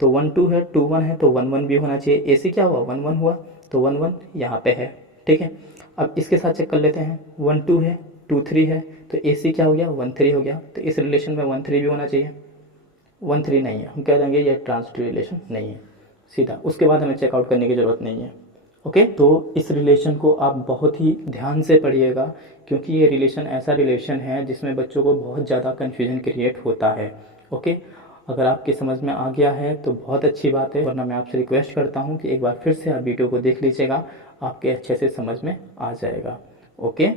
तो 1 2 है, 2 1 है, तो 1 1 भी होना चाहिए। AC क्या हुआ, 1 1 हुआ, तो 1 1 यहाँ पे है, ठीक है। अब इसके साथ चेक कर लेते हैं, 1 2 है, 2 3 है, तो AC क्या हो गया, 1 3 हो गया। तो इस रिलेशन में 1 3 भी होना चाहिए, 1 3 नहीं है, हम कह देंगे ये ट्रांजिटिव रिलेशन नहीं है, सीधा। उसके बाद हमें चेकआउट करने की ज़रूरत नहीं है, ओके। तो इस रिलेशन को आप बहुत ही ध्यान से पढ़िएगा, क्योंकि ये रिलेशन ऐसा रिलेशन है जिसमें बच्चों को बहुत ज़्यादा कन्फ्यूजन क्रिएट होता है, ओके। अगर आपके समझ में आ गया है तो बहुत अच्छी बात है, वरना मैं आपसे रिक्वेस्ट करता हूँ कि एक बार फिर से आप वीडियो को देख लीजिएगा, आपके अच्छे से समझ में आ जाएगा, ओके।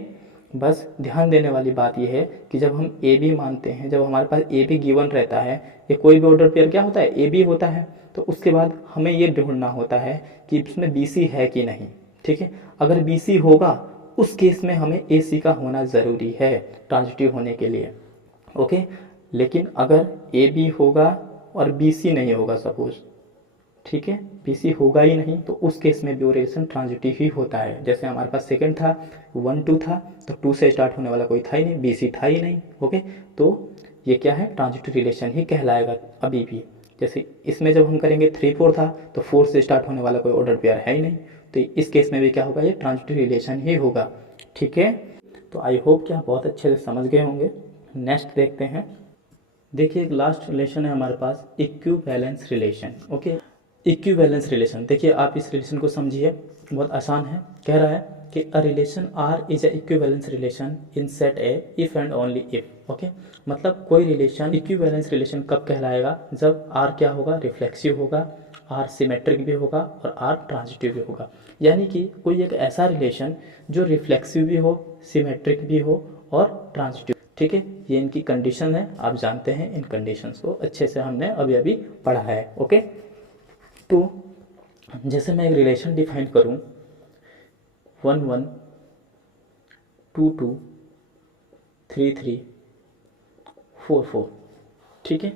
बस ध्यान देने वाली बात यह है कि जब हम AB मानते हैं, जब हमारे पास AB गिवन रहता है, ये कोई भी ऑर्डर पेयर क्या होता है, AB होता है, तो उसके बाद हमें ये ढूंढना होता है कि इसमें BC है कि नहीं, ठीक है। अगर BC होगा उस केस में हमें AC का होना ज़रूरी है ट्रांजिटिव होने के लिए, ओके। लेकिन अगर AB होगा और BC नहीं होगा सपोज, ठीक है, BC होगा ही नहीं, तो उस केस में भी वो रिलेशन ट्रांजिटिव ही होता है। जैसे हमारे पास सेकंड था, 1 2 था, तो 2 से स्टार्ट होने वाला कोई था ही नहीं, BC था ही नहीं, ओके। तो ये क्या है, ट्रांजिटिव रिलेशन ही कहलाएगा अभी भी। जैसे इसमें जब हम करेंगे 3 4 था, तो 4 से स्टार्ट होने वाला कोई ऑर्डर पेयर है ही नहीं, तो इस केस में भी क्या होगा, ये ट्रांजिटिव रिलेशन ही होगा, ठीक है। तो आई होप कि आप बहुत अच्छे से समझ गए होंगे। नेक्स्ट देखते हैं, देखिए एक लास्ट रिलेशन है हमारे पास, equivalence relation, okay. Equivalence relation, देखिए आप इस रिलेशन को समझिए, बहुत आसान है। कह रहा है कि a relation R is a equivalence relation in set A if and only if, okay. मतलब कोई रिलेशन इक्विवेलेंस रिलेशन कब कहलाएगा, जब R क्या होगा, रिफ्लेक्सिव होगा, R सिमेट्रिक भी होगा और R ट्रांजिटिव भी होगा। यानी कि कोई एक ऐसा रिलेशन जो रिफ्लेक्सिव भी हो, सिमेट्रिक भी हो और ट्रांजिटिव, ठीक है। ये इनकी कंडीशन है, आप जानते हैं इन कंडीशंस को अच्छे से, हमने अभी अभी पढ़ा है, ओके। तो जैसे मैं एक रिलेशन डिफाइन करूं, 1 1 2 2 3 3 4 4, ठीक है।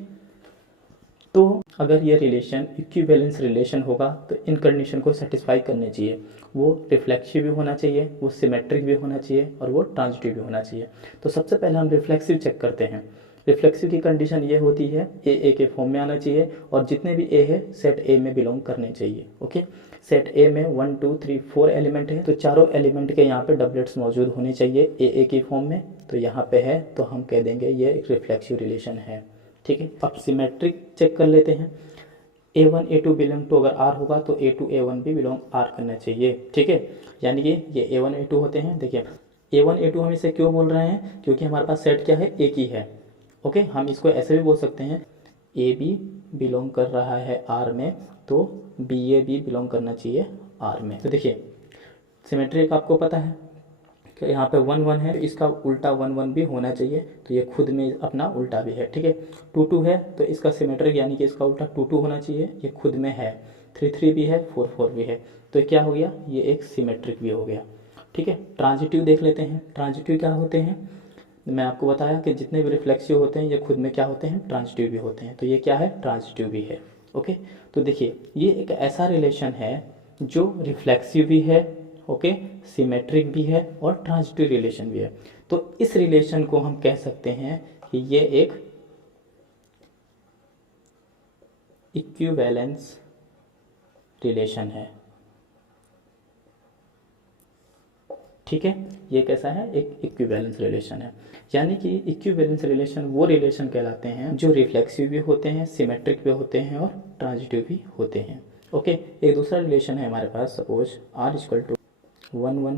तो अगर ये रिलेशन इक्विवेलेंस रिलेशन होगा तो इन कंडीशन को सेटिस्फाई करने चाहिए, वो रिफ्लेक्सिव भी होना चाहिए, वो सिमेट्रिक भी होना चाहिए और वो ट्रांजिटिव भी होना चाहिए। तो सबसे पहले हम रिफ्लेक्सिव चेक करते हैं। रिफ्लेक्सिव की कंडीशन ये होती है ए के फॉर्म में आना चाहिए और जितने भी ए है सेट ए में बिलोंग करने चाहिए। ओके, सेट ए में 1 2 3 4 एलिमेंट है तो चारों एलिमेंट के यहाँ पे डबलेट्स मौजूद होने चाहिए ए की फॉर्म में। तो यहाँ पे है तो हम कह देंगे ये एक रिफ्लेक्सिव रिलेशन है। ठीक है, अब सिमेट्रिक चेक कर लेते हैं। A1 A2 बिलोंग टू अगर R होगा तो A2 A1 भी बिलोंग R करना चाहिए। ठीक है, यानी कि ये A1 A2 होते हैं। देखिए A1 A2 हम इसे क्यों बोल रहे हैं, क्योंकि हमारे पास सेट क्या है, एक ही है। ओके, हम इसको ऐसे भी बोल सकते हैं ए बी बिलोंग कर रहा है आर में तो बी ए भी बिलोंग करना चाहिए आर में। तो देखिए सिमेट्रिक आपको पता है कि यहाँ पे 1 1 है, इसका उल्टा 1 1 भी होना चाहिए, तो ये खुद में अपना उल्टा भी है। ठीक है, 2 2 है तो इसका सिमेट्रिक यानी कि इसका उल्टा 2 2 होना चाहिए, ये खुद में है। 3 3 भी है, 4 4 भी है, तो क्या हो गया, ये एक सिमेट्रिक भी हो गया। ठीक है, ट्रांजिटिव देख लेते हैं। ट्रांजिटिव क्या होते हैं, मैं आपको बताया कि जितने भी रिफ्लेक्सिव होते हैं ये खुद में क्या होते हैं, ट्रांजिटिव भी होते हैं। तो ये क्या है, ट्रांजिटिव भी है। ओके, तो देखिए ये एक ऐसा रिलेशन है जो रिफ्लेक्सिव भी है, ओके, सिमेट्रिक भी है और ट्रांजिटिव रिलेशन भी है। तो इस रिलेशन को हम कह सकते हैं कि ये एक इक्विवेलेंस रिलेशन है। ठीक है, ये कैसा है, एक इक्विवेलेंस रिलेशन है। यानी कि इक्विवेलेंस रिलेशन वो रिलेशन कहलाते हैं जो रिफ्लेक्सिव भी होते हैं, सिमेट्रिक भी होते हैं और ट्रांजिटिव भी होते हैं। ओके, एक दूसरा रिलेशन है हमारे पास, सपोज R इक्वल टू 1 1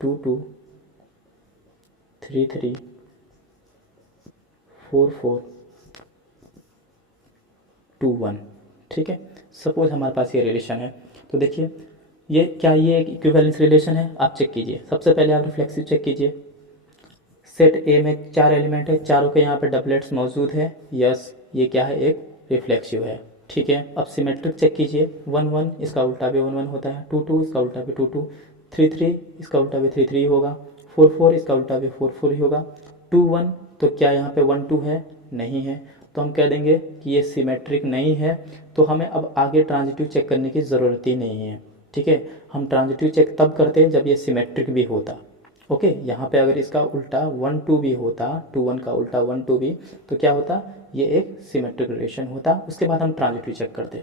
2 2 3 3 4 4 2 1। ठीक है, सपोज हमारे पास ये रिलेशन है। तो देखिए ये क्या, ये एक इक्विवेलेंस रिलेशन है। आप चेक कीजिए, सबसे पहले आप रिफ्लेक्सिव चेक कीजिए। सेट ए में 4 एलिमेंट है, चारों के यहाँ पे डबलेट्स मौजूद है, यस ये क्या है, एक रिफ्लेक्सिव है। ठीक है, अब सिमेट्रिक चेक कीजिए। 1 1 इसका उल्टा भी 1 1 होता है, 2 2 इसका उल्टा भी 2 2, 3 3 इसका उल्टा भी 3 3 होगा, 4 4 इसका उल्टा भी 4 4 ही होगा, 2 1 तो क्या यहाँ पे 1 2 है, नहीं है, तो हम कह देंगे कि ये सिमेट्रिक नहीं है। तो हमें अब आगे ट्रांजिटिव चेक करने की ज़रूरत ही नहीं है। ठीक है, हम ट्रांजिटिव चेक तब करते हैं जब ये सिमेट्रिक भी होता। ओके, यहाँ पे अगर इसका उल्टा 1 2 भी होता, 2 1 का उल्टा 1 2 भी, तो क्या होता, ये एक सिमेट्रिक रिलेशन होता। उसके बाद हम ट्रांजिटिव चेक करते।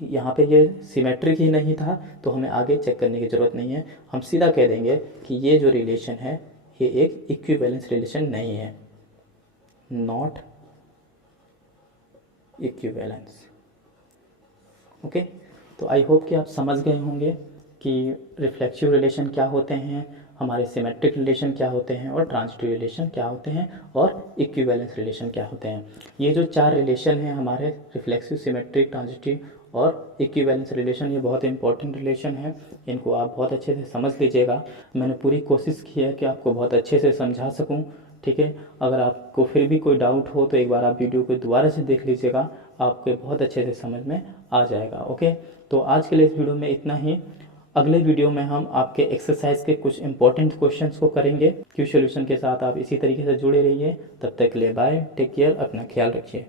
यहाँ पे ये सिमेट्रिक ही नहीं था तो हमें आगे चेक करने की ज़रूरत नहीं है, हम सीधा कह देंगे कि ये जो रिलेशन है ये एक इक्विवेलेंस रिलेशन नहीं है, नॉट इक्विवेलेंस। ओके, तो आई होप कि आप समझ गए होंगे कि रिफ्लेक्सिव रिलेशन क्या होते हैं, हमारे सिमेट्रिक रिलेशन क्या होते हैं और ट्रांजिटिव रिलेशन क्या होते हैं और इक्विवेलेंस रिलेशन क्या होते हैं। ये जो 4 रिलेशन हैं हमारे, रिफ्लेक्सिव, सिमेट्रिक, ट्रांजिटिव और इक्विवेलेंस रिलेशन, ये बहुत इंपॉर्टेंट रिलेशन है, इनको आप बहुत अच्छे से समझ लीजिएगा। मैंने पूरी कोशिश की है कि आपको बहुत अच्छे से समझा सकूँ। ठीक है, अगर आपको फिर भी कोई डाउट हो तो एक बार आप वीडियो को दोबारा से देख लीजिएगा, आपको बहुत अच्छे से समझ में आ जाएगा। ओके, तो आज के लिए इस वीडियो में इतना ही। अगले वीडियो में हम आपके एक्सरसाइज के कुछ इंपॉर्टेंट क्वेश्चंस को करेंगे। क्यू सॉल्यूशन के साथ आप इसी तरीके से जुड़े रहिए। तब तक के लिए बाय, टेक केयर, अपना ख्याल रखिए।